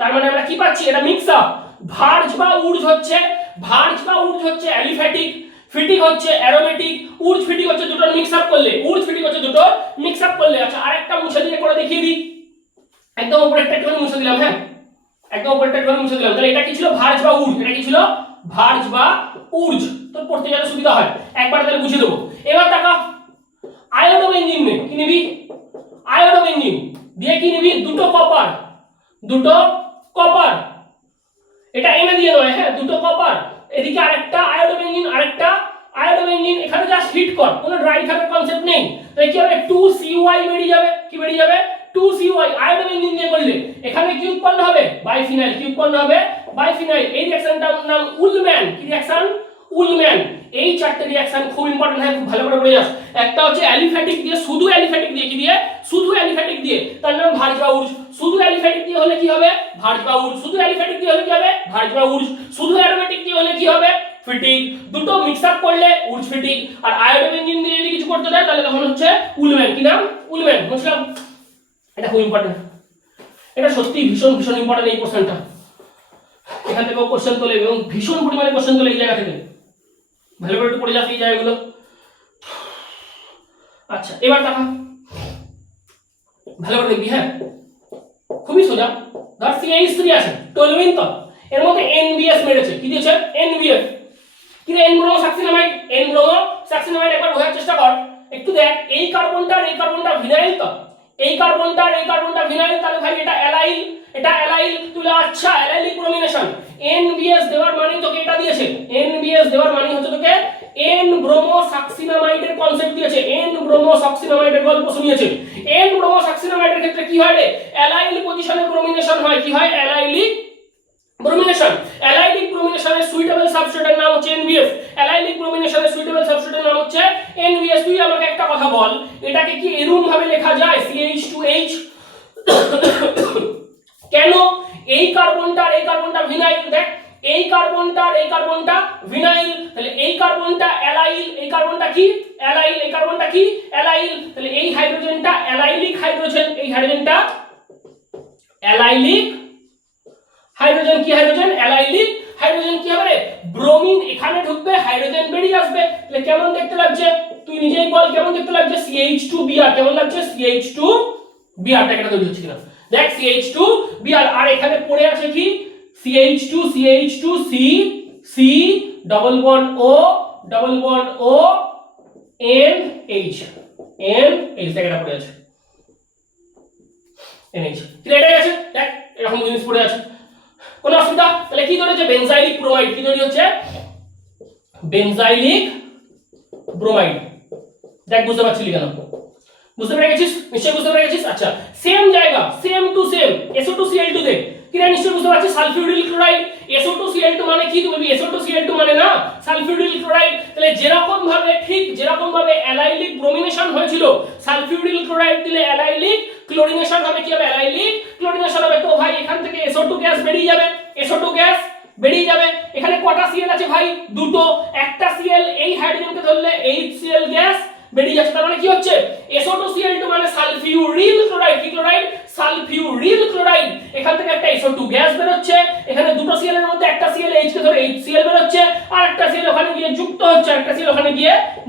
তার মানে আমরা কি পাচ্ছি এটা মিক্স আপ ভার্জ বা উর্জ হচ্ছে অ্যালিফ্যাটিক ফিটিক হচ্ছে অ্যারোমেটিক উর্জ ফিটিক হচ্ছে দুটোর মিক্স আপ করলে আচ্ছা আরেকটা মুছে দিয়ে করে দেখিয়ে দিই একদম উপরেরটা একটু মুছে দিলাম হ্যাঁ একদম উপরেরটা একটু মুছে দিলাম তাহলে এটা কি ছিল ভার্জ বা উর্জ এটা কি ছিল ভার্জ বা উর্জ তো পড়তে যাতে সুবিধা হয় একবার তাহলে বুঝিয়ে দেবো এবার টাকা আয়োডো বেঞ্জিন নে কি নিবি আয়োডো বেঞ্জিন দিয়ে কি নিবি দুটো কপার এটা এনে দিয়ে নয় হ্যাঁ দুটো কপার এদিকে আরেকটা আয়োডো বেঞ্জিন এখানে জাস্ট হিট কর কোনো ড্রাই থাকার কনসেপ্ট নেই তাই কি হবে 2CY বেরিয়ে যাবে কি বেরিয়ে যাবে 2CY আয়োডো বেঞ্জিন দিয়ে করলে এখানে কি উৎপন্ন হবে বাইফিনাইল এই রিঅ্যাকশনটার নাম উলম্যান কি রিঅ্যাকশন উলম্যান এই চারটি রিঅ্যাকশন খুব ইম্পর্টেন্ট হয় খুব ভালো করে পড়ে যাস একটা হচ্ছে অ্যালিফ্যাটিক দিয়ে শুধু অ্যালিফ্যাটিক দিয়ে তার নাম ভার্জ বা উর্জ শুধু অ্যালিফ্যাটিক দিয়ে হলে কি হবে ভার্জ বা উর্জ শুধু অ্যালিফ্যাটিক দিয়ে হলে কি হবে ভার্জ বা উর্জ শুধু অ্যারোমেটিক দিয়ে হলে কি হবে ফিটিক দুটো মিক্স আপ করলে উর্জ ফিটিক আর আয়োডো বেঞ্জিন দিয়ে যদি কিছু করতে যায় তাহলে তখন হচ্ছে উলম্যান কি নাম উলম্যান বুঝলাম এটা খুব ইম্পর্টেন্ট এটা সত্যি ভীষণ ইম্পর্টেন্ট এই কোশ্চেনটা এখান থেকে কোশ্চেন তোলে এবং ভীষণ পরিমাণে কোশ্চেন তোলে এই জায়গা থেকে ভালো করে একটু পড়ে যাচ্ছে এই জায়গাগুলো আচ্ছা এবার দেখা ভালো করে দেখবি হ্যাঁ খুবই সোজা ধর CH3 আছে টলুইন তো এর মধ্যে NBS মেরেছে কি দিয়েছে NBS কি রে N ব্রোমো সাকসিনামাইড একবার বোঝার চেষ্টা কর একটু দেখ এই কার্বনটা ভিনাইল তো এই কার্বনটা ভিনাইল তাহলে ভাই এটা অ্যালাইল তুলে আচ্ছা অ্যালাইলিক ব্রোমিনেশন NBS দেওয়ার মানে তোকে এটা দিয়েছে NBS দেওয়ার মানে হচ্ছে তোকে N ব্রোমো সাকসিনামাইডের কনসেপ্ট দিয়েছে N ব্রোমো সাকসিনামাইডের গল্প শুনিয়েছে N ব্রোমো সাকসিনামাইডের ক্ষেত্রে কি হয় রে অ্যালাইল পজিশনে ব্রোমিনেশন হয় কি হয় অ্যালাইলিক ব্রোমিনেশনের সুইটেবল সাবস্ট্রেটের নাম হচ্ছে NBS তুই আমাকে একটা কথা বল এটাকে কি এরকম ভাবে লেখা যায় CH2H কেন এই কার্বনটা ভিনাইল দেখ এই কার্বনটা ভিনাইল তাহলে এই কার্বনটা অ্যালাইল এই কার্বনটা কি অ্যালাইল তাহলে এই হাইড্রোজেনটা অ্যালাইলিক হাইড্রোজেন এই হাইড্রোজেনটা অ্যালাইলিক হাইড্রোজেন কি অ্যালাইলিক হাইড্রোজেন কি হবে ব্রোমিন এখানে ঢুকবে হাইড্রোজেন বেরিয়ে আসবে তাহলে কেমন দেখতে লাগছে তুই নিজেই বল কেমন দেখতে লাগছে CH2Br কেমন লাগছে CH2Br এটা তৈরি হচ্ছে কিনা দেখ CH2Br আর এখানে পড়ে আছে কি CH2C double bond O NH এটা পড়ে আছে NH এটাই আছে দেখ এরকম জিনিস পড়ে আছে কোন অসুবিধা তাহলে কি ধরেছে বেনজাইলিক ব্রোমাইড কি তৈরি হচ্ছে বেনজাইলিক ব্রোমাইড দেখ বুঝতে পারছিলি কেন বুঝতে পেরে গেছিস নিশ্চয়ই বুঝতে পেরে গেছিস আচ্ছা সেম জায়গা সেম টু সেম SO2Cl2 দেখ কি রে নিশ্চয়ই বুঝতে পারছিস সালফিউরিল ক্লোরাইড SO2Cl2 মানে কি তুমি SO2Cl2 মানে না সালফিউরিল ক্লোরাইড তাহলে যেরকম ভাবে অ্যালাইলিক ব্রোমিনেশন হয়েছিল সালফিউরিল ক্লোরাইড দিলে অ্যালাইলিক ক্লোরিনেশন হবে কি হবে অ্যালাইলিক ক্লোরিনেশন হবে তো ভাই এখান থেকে SO2 গ্যাস বেরিয়ে যাবে এখানে কটা Cl আছে ভাই দুটো একটা Cl এই হাইড্রোজেনকে ধরলে HCl গ্যাস বেরিয়ে যাচ্ছে তার মানে কি হচ্ছে SO2Cl2 মানে সালফিউরিল ক্লোরাইড কি ক্লোরাইড সালফিউরিল ক্লোরাইড এখান থেকে একটা SO2 গ্যাস বের হচ্ছে এখানে দুটো Cl এর মধ্যে একটা Cl H কে ধরে HCl বের হচ্ছে আর একটা Cl ওখানে গিয়ে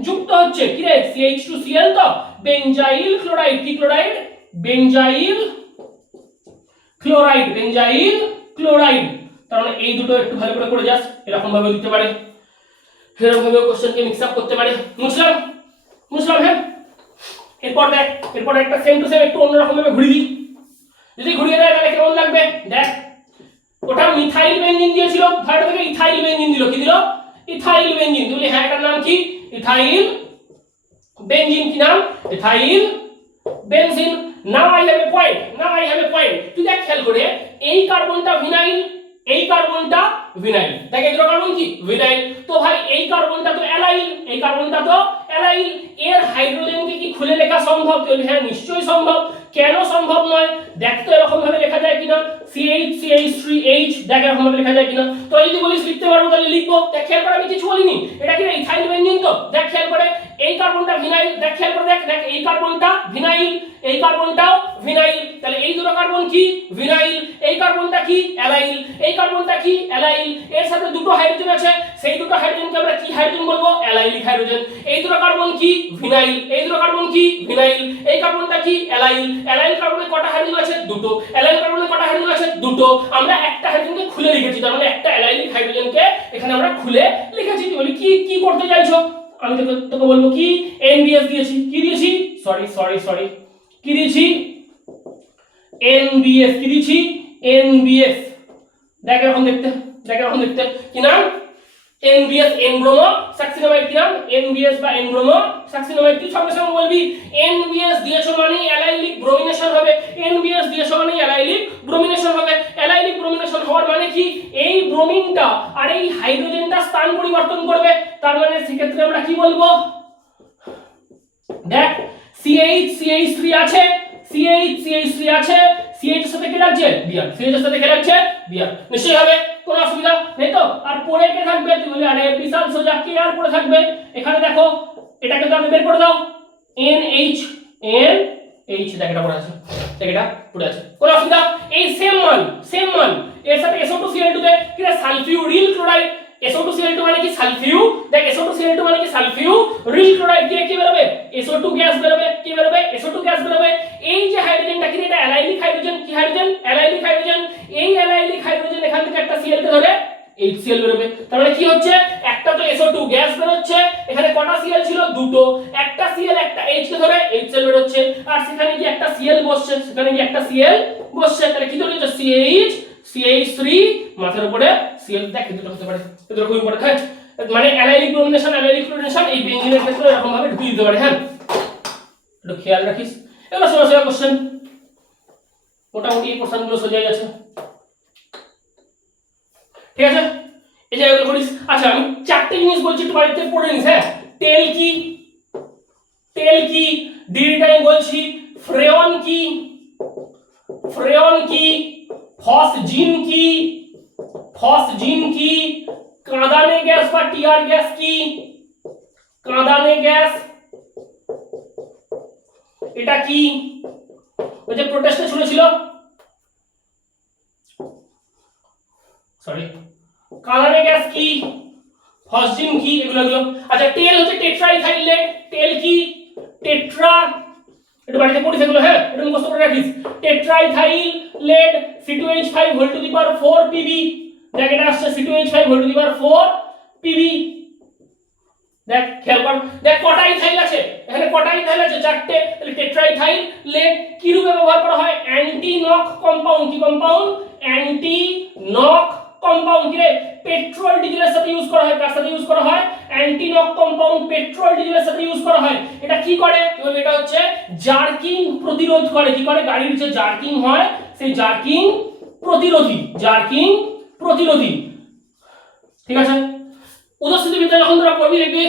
যুক্ত হচ্ছে কি রে CH2Cl তো বেনজাইল ক্লোরাইড কি ক্লোরাইড বেনজাইল ক্লোরাইড তার মানে এই দুটো একটু ভালো করে যাস এরকম ভাবে দিতে পারে এরকম ভাবে কোশ্চেনকে মিক্স আপ করতে পারে বুঝলাম হ্যাঁ এরপর একটা সেম টু সেম একটু অন্যরকম ভাবে ঘুরিয়ে দিই যদি ঘুরিয়ে দেয় তাহলে কেমন লাগবে দেখ ওটা মিথাইল বেনজিন দিয়েছিল ভাইটা থেকে ইথাইল বেনজিন দিল কি দিল ইথাইল বেনজিন তুই হ্যাঁ এটার নাম কি ইথাইল বেনজিন কি নাম ethyl benzene now I have a point তুই দেখ খেয়াল করে এই কার্বনটা ভিনাইল দেখ এই দুটো কার্বন কি ভিনাইল তো ভাই এই কার্বনটা তো অ্যালাইল এর হাইড্রোজেনকে কি খুলে লেখা সম্ভব তুই হ্যাঁ নিশ্চয়ই সম্ভব কেন সম্ভব নয় দেখ তো এরকম ভাবে লেখা যায় কিনা কিনা CH3H দেখ এরকম ভাবে লেখা যায় কিনা তোরা যদি বলিস লিখতে পারবো তাহলে লিখবো দেখ খেয়াল করে আমি কিছু বলিনি এটা কি ইথাইল বেনজিন তো দেখ খেয়াল করে এই কার্বনটা ভিনাইল দেখ খেয়াল করে দেখ দেখ এই কার্বনটা ভিনাইল এই কার্বনটাও ভিনাইল তাহলে এই দুটো কার্বন কি ভিনাইল এই কার্বনটা কি অ্যালাইল এই কার্বনটা কি অ্যালাইল এর সাথে দুটো হাইড্রোজেন আছে সেই দুটো হাইড্রোজেনকে আমরা কি হাইড্রোজেন বলবো অ্যালাইলিক হাইড্রোজেন এই দুটো কার্বন কি ভিনাইল এই দুটো কার্বন কি ভিনাইল এই কার্বনটা কি অ্যালাইল অ্যালাইল কার্বনে কটা হাইড্রোজেন আছে দুটো অ্যালাইল কার্বনে কটা হাইড্রোজেন আছে দুটো আমরা একটা হাইড্রোজেনকে খুলে লিখেছি তার মানে একটা অ্যালাইলিক হাইড্রোজেনকে এখানে আমরা খুলে লিখেছি তুই বলি কি কি করতে চাইছো আমি তোকে বলবো কি NBS দিয়েছি কি দিয়েছি সরি কি দিয়েছি NBS কি দিয়েছি NBS দেখ এরকম দেখতে কি নাম NBS N ব্রোমো সাকসিনামাইড কি নাম NBS বা N ব্রোমো সাকসিনামাইড তুই সঙ্গে সঙ্গে বলবি NBS দিয়েছো মানে অ্যালাইলিক ব্রোমিনেশন হবে NBS দিয়েছো মানে অ্যালাইলিক ব্রোমিনেশন হবে অ্যালাইলিক ব্রোমিনেশন হওয়ার মানে কি এই ব্রোমিনটা আর এই হাইড্রোজেনটা স্থান পরিবর্তন করবে তার মানে সেক্ষেত্রে আমরা কি বলবো দেখ CH3 আছে CH3 আছে CH এর সাথে কি লাগছে বিআর CH এর সাথে কি লাগছে বিআর নিশ্চয়ই হবে কোনো অসুবিধা নেই তো আর পরে কে থাকবে তুই বলি আরে বিশাল সোজা কে আর পরে থাকবে এখানে দেখো এটাকে তো আমি বের করে দাও NH দেখ এটা পড়ে আছে দেখ এটা পড়ে আছে কোনো অসুবিধা এই সেম মান এর সাথে SO2Cl2 তে কি রে সালফিউরিল ক্লোরাইড SO2Cl2 মানে কি সালফিউ দেখ SO2Cl2 মানে কি সালফিউরিল ক্লোরাইড দিয়ে কি বের হবে SO2 গ্যাস বের হবে কি বের হবে SO2 গ্যাস বের হবে এই যে হাইড্রোজেনটা কি এটা অ্যালাইলিক হাইড্রোজেন কি হাইড্রোজেন অ্যালাইলিক হাইড্রোজেন এই অ্যালাইলিক হাইড্রোজেন এখান থেকে একটা Cl কে ধরে HCl বের হবে তার মানে কি হচ্ছে একটা তো SO2 গ্যাস বের হচ্ছে এখানে কটা Cl ছিল দুটো একটা Cl একটা H কে ধরে HCl বের হচ্ছে আর সেখানে কি একটা Cl বসছে তাহলে কি ধরে CH3 মাথার উপরে Cl দেখ দুটো হতে পারে দুটো খুব ইম্পর্টেন্ট মানে অ্যালাইলিক ব্রোমিনেশন এই বেনজিনের ক্ষেত্রে এরকম ভাবে ঢুকিয়ে দিতে পারে হ্যাঁ একটু খেয়াল রাখিস এগুলো সোজা কোশ্চেন মোটামুটি এই কোশ্চেনগুলো সোজা গেছে ঠিক আছে এই যে এগুলো করিস আচ্ছা আমি চারটি জিনিস বলছি একটু বাড়িতে পড়ে নিস হ্যাঁ তেল কি ডিটা আমি বলছি ফ্রেয়ন কি ফসজিন কি কাঁদানে গ্যাস বা টিয়ার গ্যাস কি কাঁদানে গ্যাস এটা কি ওই যে প্রোটেস্টে শুনেছিল কাঁদানে গ্যাস কি ফসজিন কি এগুলো আচ্ছা তেল হচ্ছে টেট্রাইথাইল লেড তেল কি টেট্রা একটু বাড়িতে পড়িস এগুলো হ্যাঁ এটা মুখস্থ করে রাখিস tetraethyl lead C2H5 whole to the power 4 Pb দেখ এটা আসছে C2H5 whole to the power 4 Pb দেখ খেয়াল কর দেখ কটা ইথাইল আছে এখানে কটা ইথাইল আছে চারটে তাহলে টেট্রাইথাইল লেড কি রূপে ব্যবহার করা হয় অ্যান্টি নক কম্পাউন্ড কি কম্পাউন্ড অ্যান্টি নক কম্পাউন্ড কি রে পেট্রোল ডিজেলের সাথে ইউজ করা হয় কার সাথে ইউজ করা হয় অ্যান্টি নক কম্পাউন্ড পেট্রোল ডিজেলের সাথে ইউজ করা হয় এটা কি করে এটা হচ্ছে জার্কিং প্রতিরোধ করে কি করে গাড়ির যে জার্কিং হয় সেই জার্কিং প্রতিরোধী ঠিক আছে উদাহরণ ভিতরে যখন তোরা পড়বি দেখবি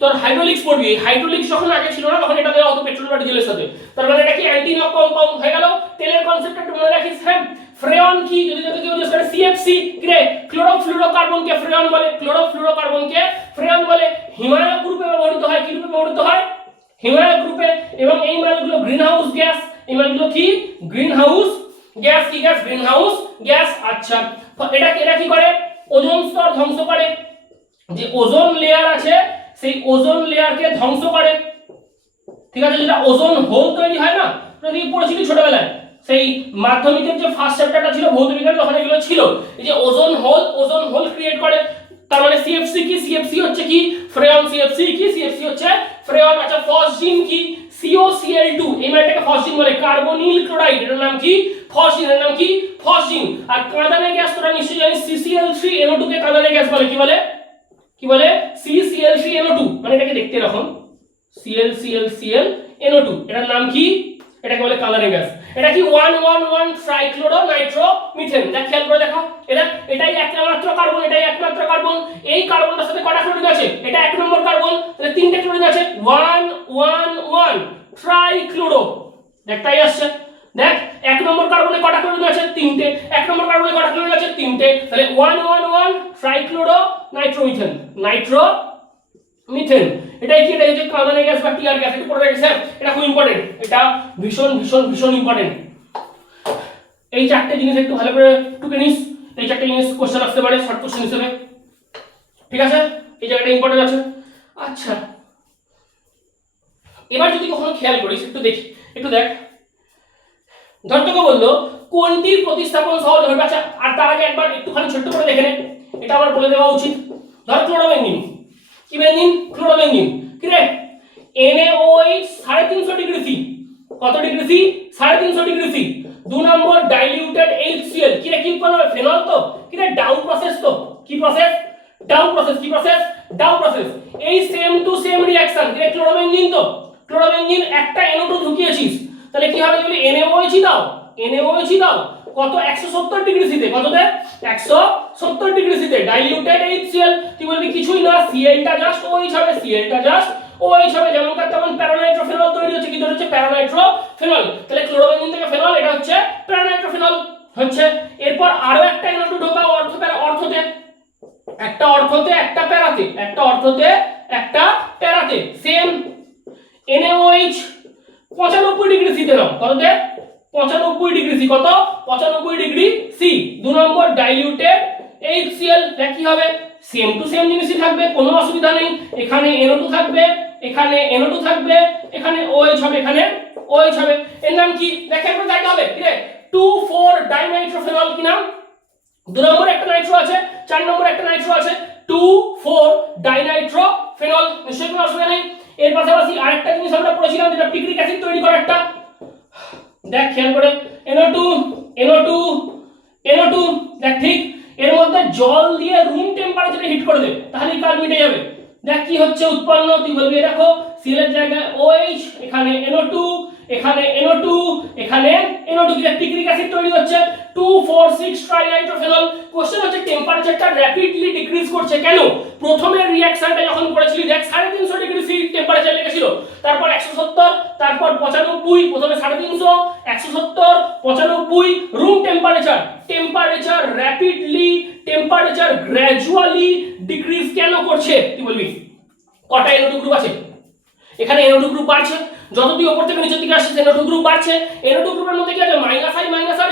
তোর হাইড্রোলিক্স পড়বি হাইড্রোলিক্স যখন আগে ছিল না তখন এটা দেওয়া হতো পেট্রোল বা ডিজেলের সাথে তার মানে এটা কি অ্যান্টি নক কম্পাউন্ড হয়ে গেল তেলের কনসেপ্টটা একটু মনে রাখিস হ্যাঁ ফ্রেয়ন কি যদি তোকে কেউ জিজ্ঞেস করে CFC গ্রে ক্লোরোফ্লুরোকার্বনকে ফ্রেয়ন বলে হিমালয় গ্রুপে ব্যবহৃত হয় কি রূপে ব্যবহৃত হয় হিমালয় গ্রুপে এবং এই মালগুলো গ্রিনহাউস গ্যাস এই মালগুলো কি গ্রিনহাউস গ্যাস আচ্ছা এটা কি করে ওজোন স্তর ধ্বংস করে যে ওজোন লেয়ার আছে সেই ওজোন লেয়ারকে ধ্বংস করে ঠিক আছে যেটা ওজোন হোল তৈরি হয় না তুমি পড়েছিলি ছোটবেলায় সেই মাধ্যমিকের যে ফার্স্ট চ্যাপ্টারটা ছিল ভৌত বিজ্ঞান তখন এগুলো ছিল এই যে ওজোন হোল ক্রিয়েট করে তার মানে CFC হচ্ছে কি ফ্রেয়ন CFC হচ্ছে ফ্রেয়ন আচ্ছা ফসজিন কি COCl2 এই মালটাকে ফসজিন বলে কার্বনিল ক্লোরাইড এর নাম কি ফসজিন আর কাঁদানে গ্যাস তোরা নিশ্চয়ই জানিস CCl3NO2 কে কাঁদানে গ্যাস বলে কি বলে CCl3NO2 মানে এটাকে দেখতে এরকম ClClClNO2 এটার নাম কি এটাকে বলে কাঁদানে গ্যাস এটা কি 111 ট্রাইক্লোরো নাইট্রোমিথেন দেখ খেয়াল করে দেখো এটাই একমাত্র কার্বন এই কার্বনটার সাথে কটা ক্লোরিন আছে এটা এক নম্বর কার্বন তাহলে তিনটে ক্লোরিন আছে 111 ট্রাইক্লোরো দেখ তাই আসছে দেখ এক নম্বর কার্বনে কটা ক্লোরিন আছে তিনটে, এক নম্বর কার্বনে কটা ক্লোরিন আছে? তিনটে, তাহলে 1 1 1 ট্রাইক্লোরো নাইট্রোমিথেন, নাইট্রোমিথেন। এটাই কি, এটা হচ্ছে কার্বনিক গ্যাস বা টিআর গ্যাস। একটু পড়ে রাখিস, হ্যাঁ এটা খুব ইম্পর্টেন্ট, এটা ভীষণ ভীষণ ভীষণ ইম্পর্টেন্ট। এই চারটে জিনিস একটু ভালো করে টুকে নিস, এই চারটে জিনিস কোশ্চেন আসতে পারে শর্ট কোশ্চেন হিসেবে, ঠিক আছে? এই জায়গাটা ইম্পর্টেন্ট আছে। আচ্ছা, এবার যদি কখনো খেয়াল করিস, একটু দেখি, একটু দেখ, ধর তোকে বললো কোনটির প্রতিস্থাপন সহজ হবে। আচ্ছা, আর তার আগে একবার একটুখানি ছোট্ট করে দেখে নে, এটা আমার বলে দেওয়া উচিত। ধর ক্লোরোবেনজিন, কি বেনজিন? ক্লোরোবেনজিন। কি রে? NaOH 350 ডিগ্রি সি, কত ডিগ্রি সি? 350 degree C. 2 নম্বর ডাইলিউটেড HCl, কি রে? কি উৎপন্ন হবে? ফেনল তো। কি রে? ডাউ প্রসেস তো। কি প্রসেস? Dow process. কি প্রসেস? Dow process. এই সেম টু সেম রিঅ্যাকশন, কি রে? ক্লোরোবেনজিন তো। ক্লোরোবেনজিন একটা NO2 ঢুকিয়েছিস, তাহলে কি হবে? যদি NaOH দাও, NaOH দাও, কত? 170 ডিগ্রি সিতে। কততে? 170 ডিগ্রি সিতে ডাইলিউটেড HCl। তুই বলবি কিছুই না, Cl টা জাস্ট OH হবে, Cl টা জাস্ট OH হবে, যেমন কার তেমন প্যারানাইট্রোফেনল তৈরি হচ্ছে। কি তৈরি হচ্ছে? প্যারানাইট্রোফেনল। তাহলে ক্লোরোবেনজিন থেকে ফেনল, এটা হচ্ছে প্যারানাইট্রোফেনল হচ্ছে। এরপর আরো একটা NO2 ঢোকাও অর্থতে, একটা অর্থতে একটা প্যারাতে, একটা অর্থতে একটা প্যারাতে, সেম NaOH 95 ডিগ্রি সিতে নাও। কততে? 95 ডিগ্রি সি। কত? 95 ডিগ্রি সি। 2 নম্বর ডাইলিউটেড HCl, কি হবে? সেম টু সেম জিনিসই থাকবে, কোনো অসুবিধা নেই। এখানে NO2 থাকবে, এখানে NO2 থাকবে, এখানে OH হবে, এখানে OH হবে। এর নাম কি? দেখে একবার জায়গা হবে, কি রে? 2,4 ডাইনাইট্রোফেনল। কি নাম? 2 নম্বরে একটা নাইট্রো আছে, 4 নম্বরে একটা নাইট্রো আছে, 2,4 ডাইনাইট্রোফেনল। নিশ্চয়ই কোনো অসুবিধা নেই। এর পাশাপাশি আরেকটা জিনিস আমরা পড়েছিলাম, যেটা পিক্রিক অ্যাসিড তৈরি করে একটা, দেখ খেয়াল করে, NO2 NO2 NO2, দেখ ঠিক, এর মধ্যে জল দিয়ে রুম টেম্পারেচারে হিট করে দে, তাহলেই কাজ মিটে যাবে। দেখ কি হচ্ছে উৎপন্ন, তুই বলবি দেখো Cl এর জায়গায় OH, এখানে NO2, এখানে NO2, এখানে NO2, কি পিক্রিক অ্যাসিড তৈরি হচ্ছে 2,4,6 ট্রাইনাইট্রোফেনল। কোশ্চেন হচ্ছে টেম্পারেচারটা র‍্যাপিডলি ডিক্রিজ করছে কেন? প্রথমে রিঅ্যাকশনটা যখন করেছিলি, দেখ 350 ডিগ্রি সি টেম্পারেচার লেগেছিল, তারপর 170, তারপর 95, প্রথমে 350, 170, 95 room temperature. Temperature rapidly, temperature gradually decrease কেন করছে? তুই বলবি কটা NO2 গ্রুপ আছে? এখানে NO2 গ্রুপ বাড়ছে, যত তুই উপর থেকে নিচের দিকে আসছিস NO2 গ্রুপ বাড়ছে। NO2 গ্রুপের মধ্যে কি আছে? -I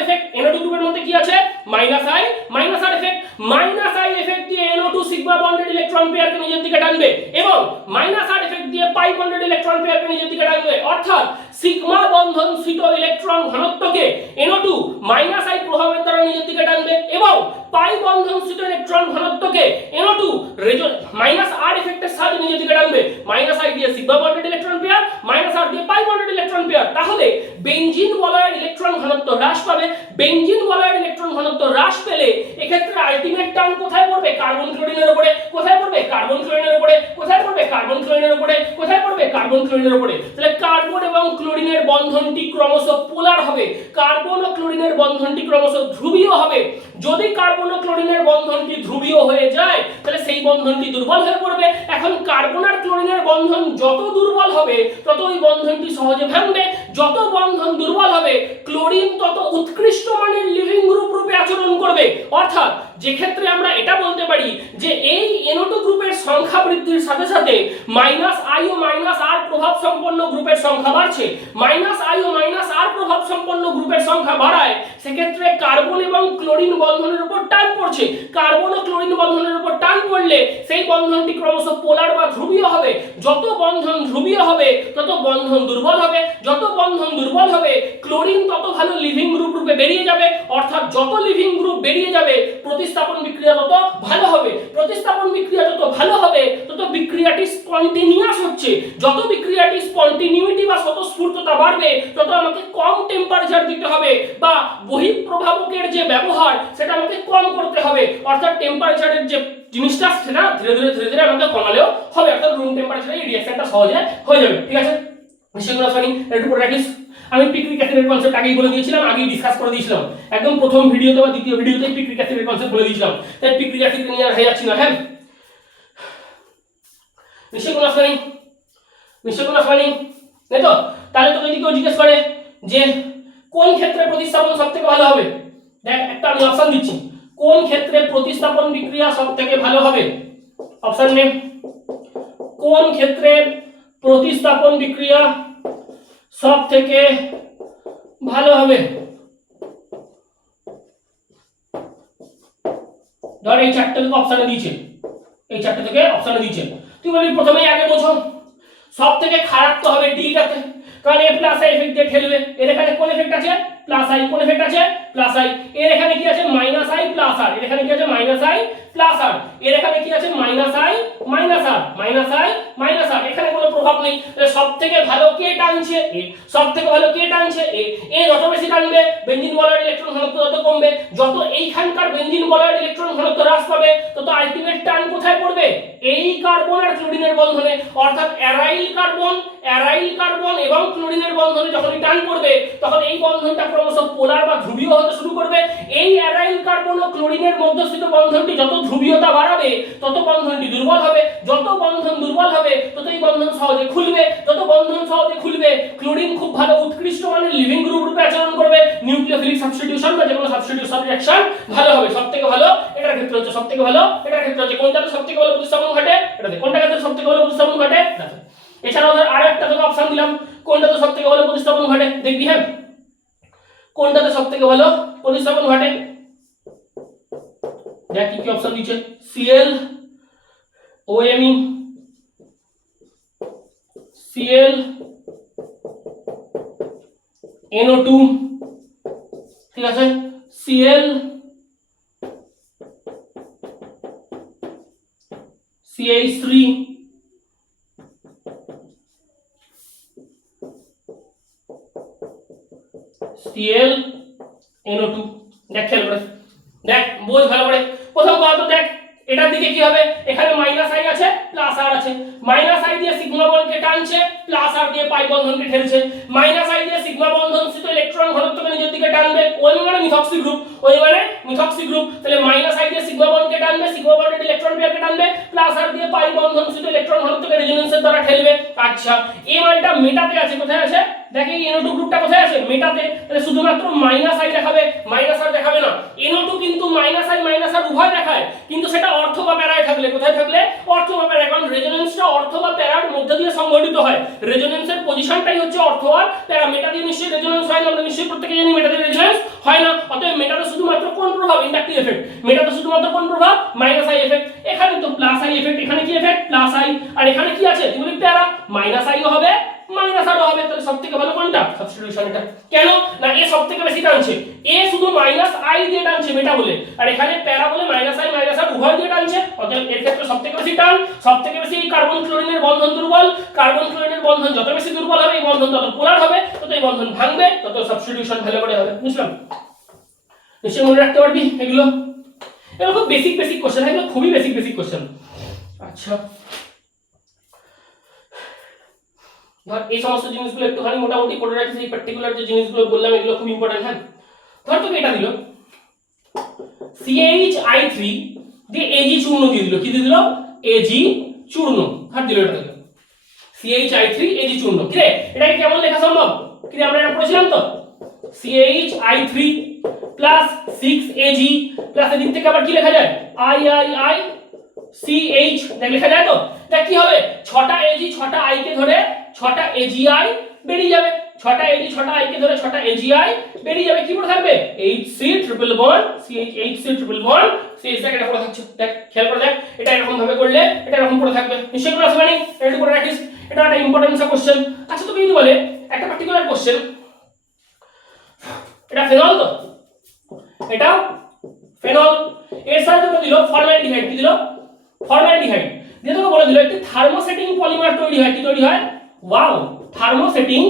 effect. NO2 গ্রুপের মধ্যে কি আছে? -I effect. -I এফেক্ট দিয়ে NO2 সিগমা বন্ডেড ইলেকট্রন পেয়ারকে নিজের দিকে টানবে, এবং -R এফেক্ট দিয়ে পাই বন্ডেড ইলেকট্রন পেয়ারকে নিজের দিকে টানবে। অর্থাৎ সিগমা বন্ধনস্থিত ইলেকট্রন ঘনত্বকে NO2 -I প্রভাবের দ্বারা নিজের দিকে টানবে, এবং পাই বন্ধনস্থিত ইলেকট্রন ঘনত্বকে NO2 -R এফেক্টের সাহায্যে নিজের দিকে টানবে। -I দিয়ে sigma bonded electron pair, -R দিয়ে পাই বন্ডেড ইলেকট্রন পেয়ার। তাহলে বেনজিন বলয়ের ইলেকট্রন ঘনত্ব হ্রাস পাবে। বেনজিন বলয়ের ইলেকট্রন ঘনত্ব হ্রাস পেলে এক্ষেত্রে আলটিমেট টার্ন কোথায় পড়বে? কার্বন ক্লোরিনের উপরে। কোথায় পড়বে? কার্বন ক্লোরিনের উপরে। কোথায় পড়বে? কার্বন ক্লোরিনের উপরে। কোথায় পড়বে? কার্বন ক্লোরিনের উপরে। তাহলে কার্বন এবং ক্লোরিনের বন্ধনটি ক্রমশ পোলার হবে, কার্বন ও ক্লোরিনের বন্ধনটি ক্রমশ ধ্রুবীয় হবে। যদি কার্বন ও ক্লোরিনের বন্ধনটি ধ্রুবীয় হয়ে যায়, তাহলে সেই বন্ধনটি দুর্বল হয়ে পড়বে। এখন কার্বন আর ক্লোরিনের বন্ধন যত দুর্বল হবে, তত ওই বন্ধনটি সহজে ভাঙবে। যত বন্ধন দুর্বল হবে, ক্লোরিন তত উৎকৃষ্ট মানের লিভিং গ্রুপ রূপে আচরণ করবে। অর্থাৎ যে ক্ষেত্রে আমরা এটা বলতে পারি যে এই NO2 গ্রুপের সংখ্যা বৃদ্ধির সাথে সাথে -I ও -R প্রভাব সম্পন্ন গ্রুপের সংখ্যা বাড়ছে, -I ও -R প্রভাব সম্পন্ন গ্রুপের সংখ্যা বাড়ায়, সেক্ষেত্রে কার্বন এবং ক্লোরিন বন্ধনের উপর টান পড়ছে। কার্বন ও ক্লোরিন বন্ধনের উপর টান পড়লে সেই বন্ধনটি ক্রমশ পোলার বা ধ্রুবীয় হবে। যত বন্ধন ধ্রুবীয় হবে, তত বন্ধন দুর্বল হবে। যত বন্ধন দুর্বল হবে, ক্লোরিন তত ভালো লিভিং গ্রুপ রূপে বেরিয়ে যাবে। অর্থাৎ যত লিভিং গ্রুপ বেরিয়ে যাবে, প্রতিস্থাপন বিক্রিয়া তত ভালো হবে। প্রতিস্থাপন বিক্রিয়া যত ভালো হবে, তত বিক্রিয়াটি স্পন্টেনিয়াস হচ্ছে। যত বিক্রিয়াটি স্পন্টেনিউইটি বা স্বতঃস্ফূর্ততা বাড়বে, তত আমাকে কম টেম্পারেচার দিতে হবে, বা বহিঃপ্রভাবকের যে ব্যবহার সেটা আমাকে কম করতে হবে। অর্থাৎ টেম্পারেচারের যে জিনিসটা, সেটা ধীরে ধীরে আমাকে কমালেও হবে। অর্থাৎ রুম টেম্পারেচারে এই রিঅ্যাকশনটা সহজে হয়ে যাবে। ঠিক আছে, সেগুলো শুনি একটু করে রাখিস। আমি পিক্রিক অ্যাসিডের কনসেপ্ট আগেই বলে দিয়েছিলাম, আগেই ডিসকাস করে দিয়েছিলাম, একদম প্রথম ভিডিওতে বা দ্বিতীয় ভিডিওতে পিক্রিক অ্যাসিডের কনসেপ্ট বলে দিয়েছিলাম। তাই পিক্রিক অ্যাসিড নিয়ে আর হয়ে যাচ্ছি না। হ্যাঁ, নিশ্চয়ই কোনো আসবে নেই, নিশ্চয়ই কোনো আসবে নেই, তাই তো? তাহলে তোকে যদি কেউ জিজ্ঞেস করে যে কোন ক্ষেত্রে প্রতিস্থাপন সব থেকে ভালো হবে, দেখ একটা আমি অপশন দিচ্ছি, কোন ক্ষেত্রে প্রতিস্থাপন বিক্রিয়া সবথেকে ভালো হবে? অপশন নে, কোন ক্ষেত্রে প্রতিস্থাপন বিক্রিয়া সবথেকে ভালো হবে? ধর এই চারটে থেকে অপশনে দিয়েছে, এই চারটে থেকে অপশনে দিয়েছে, তুই বলি প্রথমেই আগে বোঝো সবথেকে খারাপ তো হবে ডিটাতে, কারণ এ প্লাস আই এফেক্ট দিয়ে ঠেলবে। এর এখানে কোন এফেক্ট আছে? Plus I. কোন এফেক্ট আছে? Plus I. এর এখানে কি আছে? Minus I plus R. এর এখানে কি আছে? Minus I plus R. এর এখানে কি আছে? Minus I minus R, minus I minus R. এখানে কোনো প্রভাব নেই। তাহলে সবথেকে ভালো কে টানছে? এ। সবথেকে ভালো কে টানছে? এ। এ যত বেশি টানবে বেনজিন বলয়ের ইলেকট্রন ঘনত্ব তত কমবে, যত এইখানকার বেনজিন বলয়ের ইলেকট্রন ঘনত্ব হ্রাস পাবে তত আলটিমেট টান কোথায় পড়বে? এই কার্বন আর ক্লোরিনের বন্ধনে, অর্থাৎ অ্যারাইল কার্বন এবং ক্লোরিনের বন্ধনে যখনই টান পড়বে তখন এই বন্ধনটা ক্রমশ পোলার বা ধ্রুবীয় হতে শুরু করবে। এই অ্যারাইল কার্বন ও ক্লোরিনের মধ্যস্থিত বন্ধনটি যত ধ্রুবীয়তা বাড়াবে তত বন্ধনটি দুর্বল হবে, যত বন্ধন দুর্বল হবে তত এই বন্ধন সহজে খুলবে, যত বন্ধন সহজে খুলবে ক্লোরিন খুব ভালো উৎকৃষ্ট মানের লিভিং গ্রুপ রূপে আচরণ করবে, নিউক্লিওফিলিক সাবস্টিটিউশন বা যেকোনো সাবস্টিটিউশন রিঅ্যাকশন ভালো হবে। সবথেকে ভালো এটার ক্ষেত্রে হচ্ছে, সবথেকে ভালো এটার ক্ষেত্রে হচ্ছে। কোনটাতে সবথেকে ভালো প্রতিস্থাপন ঘটে? এটাতে। কোনটার ক্ষেত্রে সবথেকে ভালো প্রতিস্থাপন ঘটে? এটাতে। এছাড়াও ধর আরো একটা তোকে অপশন দিলাম, কোনটাতে সবথেকে ভালো প্রতিস্থাপন ঘটে দেখবি। হ্যাঁ, কোনটাতে সবথেকে ভালো প্রতিস্থাপন ঘটে? দেখ কি কি অপশন দিয়েছে, Cl OMe, Cl NO2, ঠিক আছে, Cl CH3, Cl NO2। দেখ খেয়াল করে দেখ, বোঝ ভালো করে। প্রথম কথা তো দেখ এটার দিকে কি হবে, এখানে মাইনাস আই আছে প্লাস আর আছে, মাইনাস আই দিয়ে সিগমা বন্ধনকে টানছে, প্লাস আর দিয়ে পাই বন্ধনকে ঠেলছে। মাইনাস আই দিয়ে সিগমা বন্ধন স্থিত ইলেকট্রন ঘনত্বকে নিজের দিকে টানবে, ওই মানে মিথক্সি গ্রুপ, ওই মানে মিথক্সি গ্রুপ। তাহলে মাইনাস আই দিয়ে সিগমা বন্ধনকে টানবে, সিগমা বন্ডেড ইলেকট্রন পেয়ারকে টানবে, প্লাস আর দিয়ে পাই বন্ধন স্থিত ইলেকট্রন ঘনত্বকে রেজোনেন্সের দ্বারা ঠেলবে। আচ্ছা, এই মানটা মেটাতে আছে, কোথায় আছে? দেখে NO2 গ্রুপটা কোথায় আছে? মেটাতে। তাহলে শুধুমাত্র মাইনাস আই দেখাবে, মাইনাস আর দেখাবে না। NO2 কিন্তু মাইনাস আই মাইনাস আর উভয় দেখায়, কিন্তু সেটা অর্থ বা প্যারায় থাকলে। কোথায় থাকলে? অর্থ বা প্যারায়, কারণ রেজোনেন্সটা অর্থ বা প্যারার মধ্যে দিয়ে সংঘটিত হয়। রেজোনেন্সের পজিশনটাই হচ্ছে অর্থ আর প্যারা। মেটা দিয়ে নিশ্চয়ই রেজোনেন্স হয় না, আমরা নিশ্চয়ই প্রত্যেকে জানি মেটা দিয়ে রেজোনেন্স হয় না। অতএব মেটাতে শুধুমাত্র কোন প্রভাব? Inductive effect. মেটাতে শুধুমাত্র কোন প্রভাব? Minus I effect. এখানে তো প্লাস আই এফেক্ট, এখানে কি এফেক্ট? Plus I. আর এখানে কি আছে? তুমি প্যারা, মাইনাস আইও হবে মাইনাস আরও হবে। তাহলে সবথেকে ভালো কোনটা? সাবস্টিটিউশন। এটা কেন না এ সবথেকে বেশি টানছে, এ শুধু মাইনাস আই দিয়ে টানছে মেটা বলে, আর এখানে প্যারা বলে মাইনাস আই মাইনাস আর উভয় দিয়ে টানছে। অতএব এর ক্ষেত্রে সবথেকে বেশি টান, সবথেকে বেশি কার্বন ক্লোরিনের বন্ধন দুর্বল। কার্বন ক্লোরিনের বন্ধন যত বেশি দুর্বল হবে এই বন্ধন তত পোলার হবে, তত এই বন্ধন ভাঙবে, তত সাবস্টিটিউশন ভালো করে হবে। বুঝলাম? নিশ্চয়ই মনে রাখতে পারবি এগুলো। এগুলো খুব বেসিক বেসিক কোশ্চেন, এগুলো খুবই বেসিক বেসিক কোশ্চেন। আচ্ছা, ধর এই সমস্ত জিনিসগুলো একটুখানি মোটামুটি পড়ে রাখিস, এই পার্টিকুলার যে জিনিসগুলো বললাম এগুলো খুব ইম্পর্টেন্ট। হ্যাঁ, ধর তোকে এটা দিল CHI3 দিয়ে Ag চূর্ণ দিয়ে দিল। কি দিয়ে দিল? Ag চূর্ণ। ধর দিল এটা দিল CHI3 Ag চূর্ণ। কি রে, এটাকে কেমন লেখা সম্ভব? কি রে, আমরা এটা পড়েছিলাম তো, CHI3 প্লাস 6Ag প্লাস এদিক থেকে আবার কি লেখা যায়? III CH লেখা যায় তো। দেখ কি হবে, 6টা Ag 6টা I কে ধরে 6টা AgI বেরিয়ে যাবে, 6টা Ag 6টা I কে ধরে 6টা AgI বেরিয়ে যাবে। কি পড়ে থাকবে? HC triple bond CH, HC triple bond CH। দেখ এটা পড়ে থাকছে, দেখ খেয়াল করে দেখ, এটা এরকম ভাবে করলে এটা এরকম পড়ে থাকবে। নিশ্চয়ই করে আসবে না? এটা করে রাখিস, এটা একটা ইম্পর্টেন্ট কোশ্চেন। আচ্ছা তোকে যদি বলে একটা পার্টিকুলার কোশ্চেন, এটা ফেনল তো, এটা ফেনল, এর সাথে তোকে দিল ফর্মালডিহাইড। কি দিল? ফর্মালডিহাইড দিয়ে তোকে বলে দিল একটি থার্মোসেটিং পলিমার তৈরি হয়। কি তৈরি হয়? ওয়াও, থার্মোসেটিং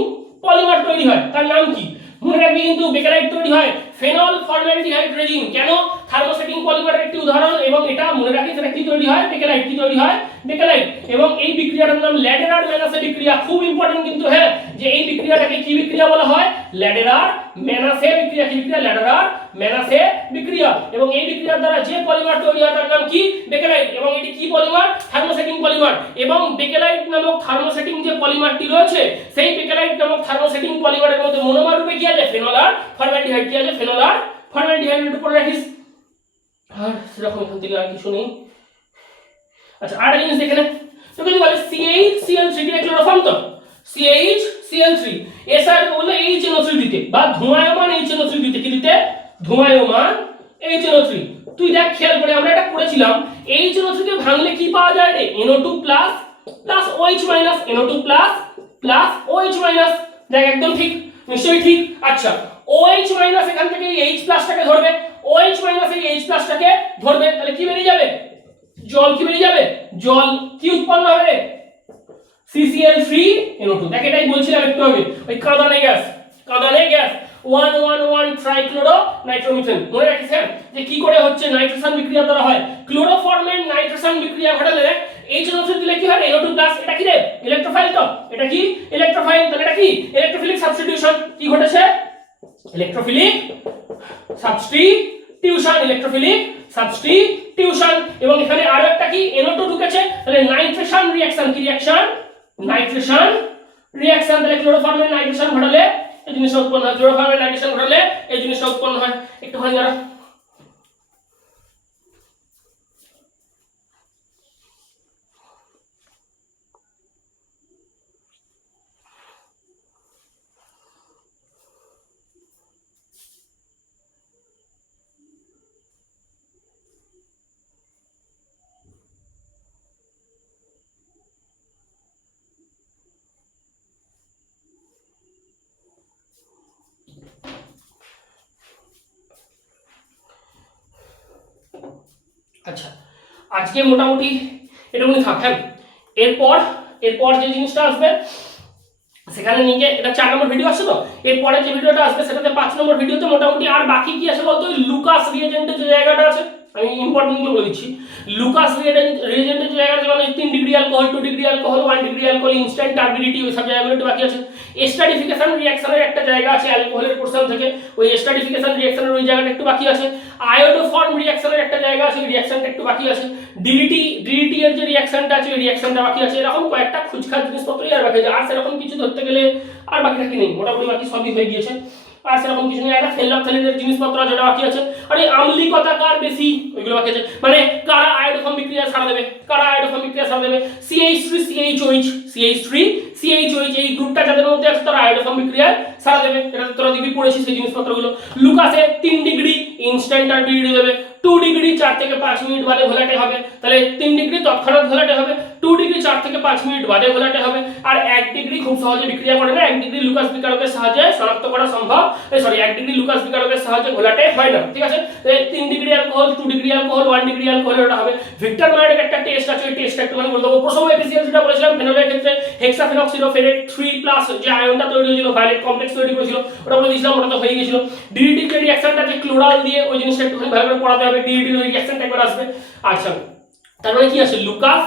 পলিমার তৈরি হয়। তার নাম কি? মনে রাখবি কিন্তু বেকেলাইট তৈরি হয় ফেনল ফর্মালডিহাইড রেজিন। কেন? থার্মোসেটিং পলিমারের একটি উদাহরণ, এবং এটা মনে রাখি সেটা কি তৈরি হয়? বেকেলাইট। কি তৈরি হয়? বেকেলাইট। এবং এই বিক্রিয়াটার নাম ল্যাডেরার ম্যানাসে বিক্রিয়া। খুব ইম্পর্টেন্ট কিন্তু, হ্যাঁ, যে এই বিক্রিয়াটাকে কি বিক্রিয়া বলা হয়? ল্যাডেরার ম্যানাসে বিক্রিয়া। কি বিক্রিয়া? ল্যাডেরার ম্যানাসে বিক্রিয়া। এবং এই বিক্রিয়ার দ্বারা যে পলিমার তৈরি হয় তার নাম কি? বেকেলাইট। এবং এটি কি পলিমার? Thermosetting polymer. এবং বেকেলাইট নামক থার্মোসেটিং যে পলিমারটি রয়েছে সেই বেকেলাইট নামক থার্মোসেটিং পলিমারের মধ্যে মনোমার রূপে কি আছে? ফেনল আর ফর্মালডিহাইড। কি আছে? ফেনল আর ফরমাল ডিহাইড্রেট পরে রাখিস। আর সেরকম এখান থেকে আর কিছু নেই। আচ্ছা আর জিনিস দেখে নে, তোকে যদি বলে CH Cl3 ক্লোরোফর্ম তো CH Cl3 এসআর বলে HNO3 দিতে বা ধূমায়মান HNO3 দিতে, কি দিতে? ধূমায়মান HNO3। তুই দেখ খেয়াল করে আমরা এটা পড়েছিলাম HNO3 কে ভাঙলে কি পাওয়া যায় রে? NO2 plus OH minus, NO2 plus OH minus. দেখ একদম ঠিক, নিশ্চয়ই ঠিক। আচ্ছা OH মাইনাস এখান থেকে এই H প্লাসটাকে ধরবে, OH মাইনাস এই H প্লাসটাকে ধরবে, তাহলে কি বেরিয়ে যাবে? জল। কি বেরিয়ে যাবে? জল। কি উৎপন্ন হবে? CCl3NO2। দেখ এটাই বলছিলাম একটু আগে, ওই কাঁদানে গ্যাস 111 ট্রাইক্লোরো নাইট্রোমিথেন। মনে রাখিস হ্যাঁ, যে কি করে হচ্ছে নাইট্রোজেন বিক্রিয়া দ্বারা হয়। ক্লোরোফর্মের নাইট্রোজেন বিক্রিয়া ঘটালে দেখ HNO3 দিলে কি হয়? NO2 plus. এটা কি রে? ইলেকট্রোফাইল তো। এটা কি? ইলেকট্রোফাইল। তাহলে এটা কি? Electrophilic substitution. কি ঘটেছে? Electrophilic substitution, electrophilic substitution. এবং এখানে আরো একটা কি NO2 ঢুকেছে, তাহলে নাইট্রেশন রিঅ্যাকশন। কি রিঅ্যাকশন? Nitration reaction. তাহলে ক্লোরোফর্মের নাইট্রেশন ঘটালে এই জিনিসটা উৎপন্ন হয়, ক্লোরোফর্মের নাইট্রেশন ঘটালে এই জিনিসটা উৎপন্ন হয়। একটুখানি দাঁড়া। আচ্ছা আজকে মোটামুটি এটুকুনি থাক। হ্যাঁ এরপর যে জিনিসটা আসবে সেখানে নিয়ে এটা 4 নম্বর ভিডিও আসছে তো, এরপরে যে ভিডিওটা আসবে সেটাতে 5 নম্বর ভিডিওতে মোটামুটি আর বাকি কি আছে বলতো? ওই লুকাস রিএজেন্টের যে জায়গাটা আছে, আমি ইম্পর্টেন্ট গুলো বলে দিচ্ছি। লুকাস রিএজেন্টের যে জায়গাটা মানে 3 degree alcohol, 2 degree alcohol, 1 degree alcohol, instant turbidity, ওই সব জায়গাগুলো একটু বাকি আছে। এস্টাডিফিকেশন রিঅ্যাকশনের একটা জায়গা আছে অ্যালকোহলের পোরশন থেকে, ওই এস্টাডিফিকেশন রিঅ্যাকশনের ওই জায়গাটা একটু বাকি আছে। আয়োডোফর্ম রিঅ্যাকশনের একটা জায়গা আছে, ওই রিঅ্যাকশনটা একটু বাকি আছে। ডিডিটি এর যে রিঅ্যাকশনটা আছে ওই রিঅ্যাকশনটা বাকি আছে। এরকম কয়েকটা খুচখাচ জিনিসপত্রই আর বাকি আছে। আর সেরকম কিছু ধরতে গেলে আর বাকিটা কি নেই, মোটামুটি বাকি সবই হয়ে গিয়েছে। আর সেরকম কিছু নেই। একটা ফেনলফথ্যালিনের জিনিসপত্র যেটা বাকি আছে। আর এই আম্লিকতা কার বেশি ওইগুলো বাকি আছে। মানে কারা আয়োডোফর্ম বিক্রিয়া ছাড়া দেবে, CH3CH এই গ্রুপটা যাদের মধ্যে আছে তারা আয়োডোফর্ম বিক্রিয়া ছাড়া দেবে। এটা তোরা দিবি পড়েছিস সেই জিনিসপত্রগুলো। লুকাসে 3 ডিগ্রি ইনস্ট্যান্ট টার্বিডিটি দেবে, 2 ডিগ্রি 4 থেকে 5 মিনিট বাদে ঘোলাটে হবে, তাহলে 3 ডিগ্রি তৎক্ষণাৎ ঘোলাটে হবে, 2 ডিগ্রি 4 থেকে 5 মিনিট বাদে ঘোলাটে হবে, আর 1 ডিগ্রি খুব সহজে বিক্রিয়া করে না। 1 ডিগ্রি লুকাস বিকারকের সাহায্যে শনাক্ত করা সম্ভব, 1 ডিগ্রি লুকাস বিকারকের সাহায্যে ঘোলাটে হয় না। ঠিক আছে, 3 degree alcohol, 2 degree alcohol, 1 degree alcohol এটা হবে। ভিক্টর মায়ারের একটা টেস্ট আছে, ওই টেস্টটা একটুখানি বলে দেবো। প্রথম এপিসিএল যেটা বলেছিলাম ফেনলের ক্ষেত্রে হেক্সাফেনক্সিলোফেরেট 3+ যে আয়নটা তৈরি হয়েছিল, ভায়োলেট কমপ্লেক্স তৈরি করেছিল, ওটা বলে দিয়েছিলাম, ওটা তো হয়ে গিয়েছিল। ডিডিটি যে রিঅ্যাকশনটা যে ক্লোরাল দিয়ে ওই জিনিসটা একটুখানি ভালো করে পড়াতে হবে। ডিডিটি ওই রিঅ্যাকশনটা একবার আসবে। আচ্ছা তার মানে কি আছে? লুকাস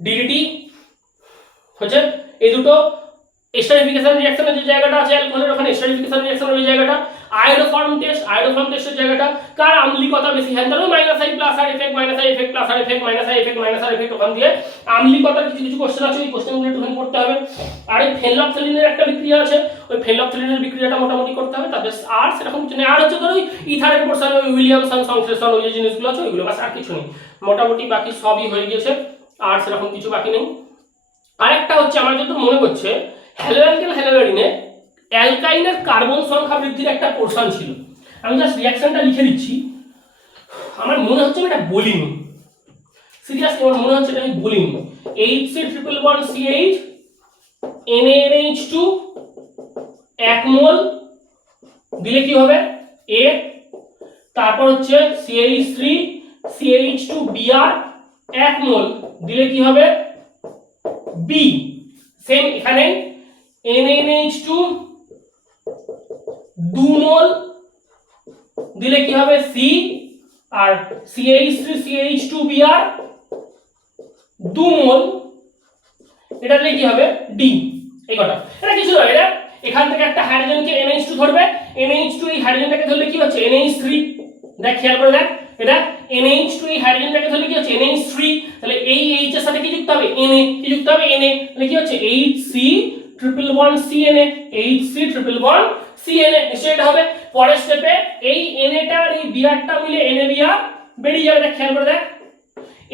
ডিডিটি হচ্ছে এই দুটো এস্টারিফিকেশন রিঅ্যাকশনের যে জায়গাটা আছে অ্যালকোহলের, ওখানে এস্টারিফিকেশন রিঅ্যাকশনের ওই জায়গাটা। আয়োডোফর্ম টেস্টের জায়গাটা। কার আম্লিকতা বেশি? হ্যাঁ ধরো -i plus R effect, -i effect plus R effect, -i effect minus R effect, ওখান দিয়ে আম্লিকতার কিছু কিছু কোশ্চেন আছে, ওই কোশ্চেনগুলো একটুখানি করতে হবে। আর এই ফেনলফথ্যালিনের একটা বিক্রিয়া আছে, ওই ফেনলফথ্যালিনের বিক্রিয়াটা মোটামুটি করতে হবে। তারপরে আর সেরকম কিছু নেই। আর হচ্ছে ধরো ওই ইথারের পোরশন, ওই উইলিয়ামসন সংশ্লেষণ, ওই যে জিনিসগুলো আছে ওইগুলো, বাস আর কিছু নেই। মোটামুটি বাকি সবই হয়ে গিয়েছে, আর সেরকম কিছু বাকি নেই। আরেকটা হচ্ছে আমার যত মনে হচ্ছে হ্যালোঅ্যালকেন হ্যালোঅ্যাডিনে অ্যালকাইনের কার্বন সংখ্যা বৃদ্ধির একটা পোরশন ছিল। আমি জাস্ট রিঅ্যাকশনটা লিখে দিচ্ছি। আমার মনে হচ্ছে আমি এটা বলিনি, সিরিয়াসলি আমার মনে হচ্ছে এটা আমি বলিনি। HC111CH NaNH2 1 মোল দিলে কি হবে? A। তারপর হচ্ছে CH3CH2Br 1 মোল দিলে কি হবে? B। সেম এখানে NaNH2 2 মোল দিলে কি হবে? C। আর CH3CH2Br 2 মোল এটা দিলে কি হবে? D। এই কথা এটা কিছু নয়, এটা এখান থেকে একটা হাইড্রোজেনকে NH2 ধরবে, NH2 এই হাইড্রোজেনটাকে ধরলে কি হচ্ছে? NH3। দেখ খেয়াল করে দেখ, এটা NH2 এই হাইড্রোজেনটাকে ধরলে কি হচ্ছে? NH3। তাহলে এই H এর সাথে কি যুক্ত হবে? Na। কি যুক্ত হবে? Na। তাহলে কি হচ্ছে? HC111CNA, HC111CNA নিশ্চয়ই এটা হবে। পরের স্টেপে এই Na আর এই Br মিলে NaBr বেরিয়ে যাবে, দেখ খেয়াল করে দেখ,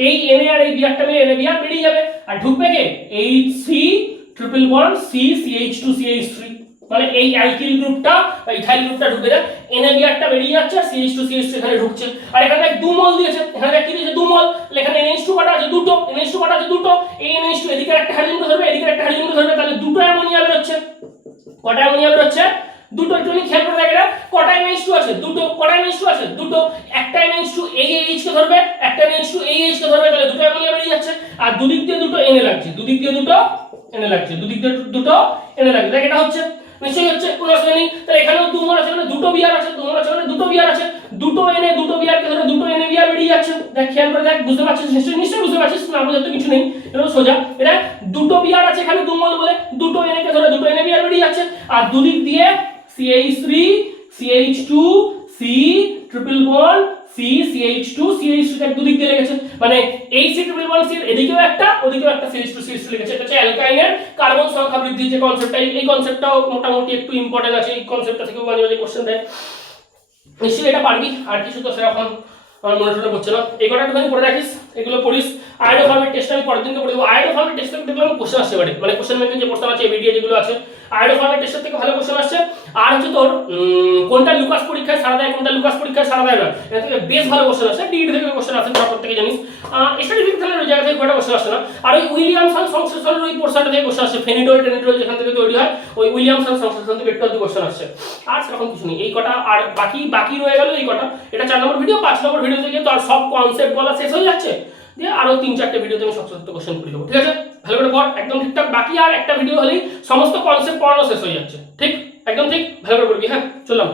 এই Na আর এই Br মিলে NaBr বেরিয়ে যাবে, আর ঢুকবে কে H3 ট্রিপল বন্ড CH2CH3, মানে এই অ্যালকিল গ্রুপটা বা ইথাইল গ্রুপটা ঢুকে যায়, NaBr বেরিয়ে যাচ্ছে, CH2CH3 এখানে ঢুকছে, আর এখানে দেখ 2 মোল দিয়েছে, এখানে দেখ কি দিয়েছে 2 মোল, এখানে NH2 কটা আছে দুটো, NH2 কটা আছে দুটো, এই NH2 এদিকে একটা হাইড্রোজেন ধরবে, এদিকে একটা হাইড্রোজেন ধরবে, তাহলে দুটো অ্যামোনিয়া বের হচ্ছে, কটা অ্যামোনিয়া বের হচ্ছে দুটো, একটু খেয়াল করে দেখ, কটা NH2 আছে দুটো, কটা NH2 আছে দুটো, একটা NH2 এই H কে ধরবে, একটা NH2 এই H কে ধরবে, তাহলে দুটো অ্যামোনিয়া বেরিয়ে যাচ্ছে, আর দুদিক দিয়ে দুটো Na লাগছে, দুদিক দিয়ে দুটো Na লাগছে, দুদিক দিয়ে দুটো Na লাগছে, দেখ এটা হচ্ছে নিশ্চয়ই হচ্ছে, কোনো অসুবিধা নেই। তাহলে এখানেও 2 মোল আছে, মানে দুটো Br আছে, 2 মোল আছে মানে দুটো Br আছে, দুটো Na দুটো Br কে ধরে দুটো NaBr বেরিয়ে যাচ্ছে, দেখ খেয়াল করে দেখ, বুঝতে পারছিস নিশ্চয়ই বুঝতে পারছিস, না বুঝতে তো কিছু নেই, এটা সোজা, এটা দুটো Br আছে এখানে 2 মোল বলে, দুটো Na কে ধরে দুটো NaBr বেরিয়ে যাচ্ছে, আর দুদিক দিয়ে CH3 CH2 C triple bond C CH2 CH2 এর দুদিক দিয়ে লেগেছে, মানে এই C ট্রিপল বন্ড C এদিকেও একটা ওদিকেও একটা CH2 CH2 লেগেছে, এটা হচ্ছে অ্যালকাইনের কার্বন সংখ্যা বৃদ্ধির যে কনসেপ্টটা, এই কনসেপ্টটাও মোটামুটি একটু ইম্পর্টেন্ট আছে, এই কনসেপ্টটা থেকেও মাঝে মাঝে কোশ্চেন দেয়, নিশ্চয়ই এটা পারবি, আর কিছু তো সেরকম আমার মনে টনে পড়ছে না, এই কটা একটুখানি পড়ে রাখিস, এগুলো পড়িস। আয়োডোফর্মের টেস্ট আমি পরের দিনকে পড়ে দেবো, আয়োডোফর্মের টেস্ট থেকে দেখলাম কোশ্চেন আসছে এবারে, মানে কোশ্চেন ব্যাংকে যে প্রশ্ন আছে ভিডিও যেগুলো আছে আয়োডোফর্মের টেস্টের থেকে ভালো কোশ্চেন আসছে, আর হচ্ছে তোর কোনটা লুকাস পরীক্ষায় সারা দেয়, কোনটা লুকাস পরীক্ষায় সারা দেয় না, এটা থেকে বেশ ভালো কোশ্চেন আসছে, ডিগ্রি থেকে কোশ্চেন আসছে, তোরা প্রত্যেকে জানিস, স্ট্যাটিস্টিক থেকে ওই জায়গা থেকে কয়টা কোশ্চেন আসছে না, আর ওই উইলিয়ামসন সংশ্লেষণের ওই পোর্শনটা থেকে কোশ্চেন আসছে, ফেনিডল টেনিডল যেখান থেকে তৈরি হয় ওই উইলিয়ামসন সংশ্লেষণ থেকে একটু কোশ্চেন আসছে, আর সেরকম কিছু নেই, এই কটা, আর বাকি রয়ে গেল এই কটা, এটা 4 নম্বর ভিডিও, 5 নম্বর ভিডিও থেকে তো আর সব কনসেপ্ট বলা শেষ হয়ে যাচ্ছে, দিয়ে আরো 3-4টে ভিডিওতে আমি সংক্ষিপ্ত কোশ্চেন করে দেবো, ঠিক আছে, ভালো করে পড় একদম ঠিকঠাক, বাকি আর একটা ভিডিও হলেই সমস্ত কনসেপ্ট পড়ানো শেষ হয়ে যাচ্ছে, ঠিক একদম ঠিক, ভালো করে পড়বি, হ্যাঁ চললাম।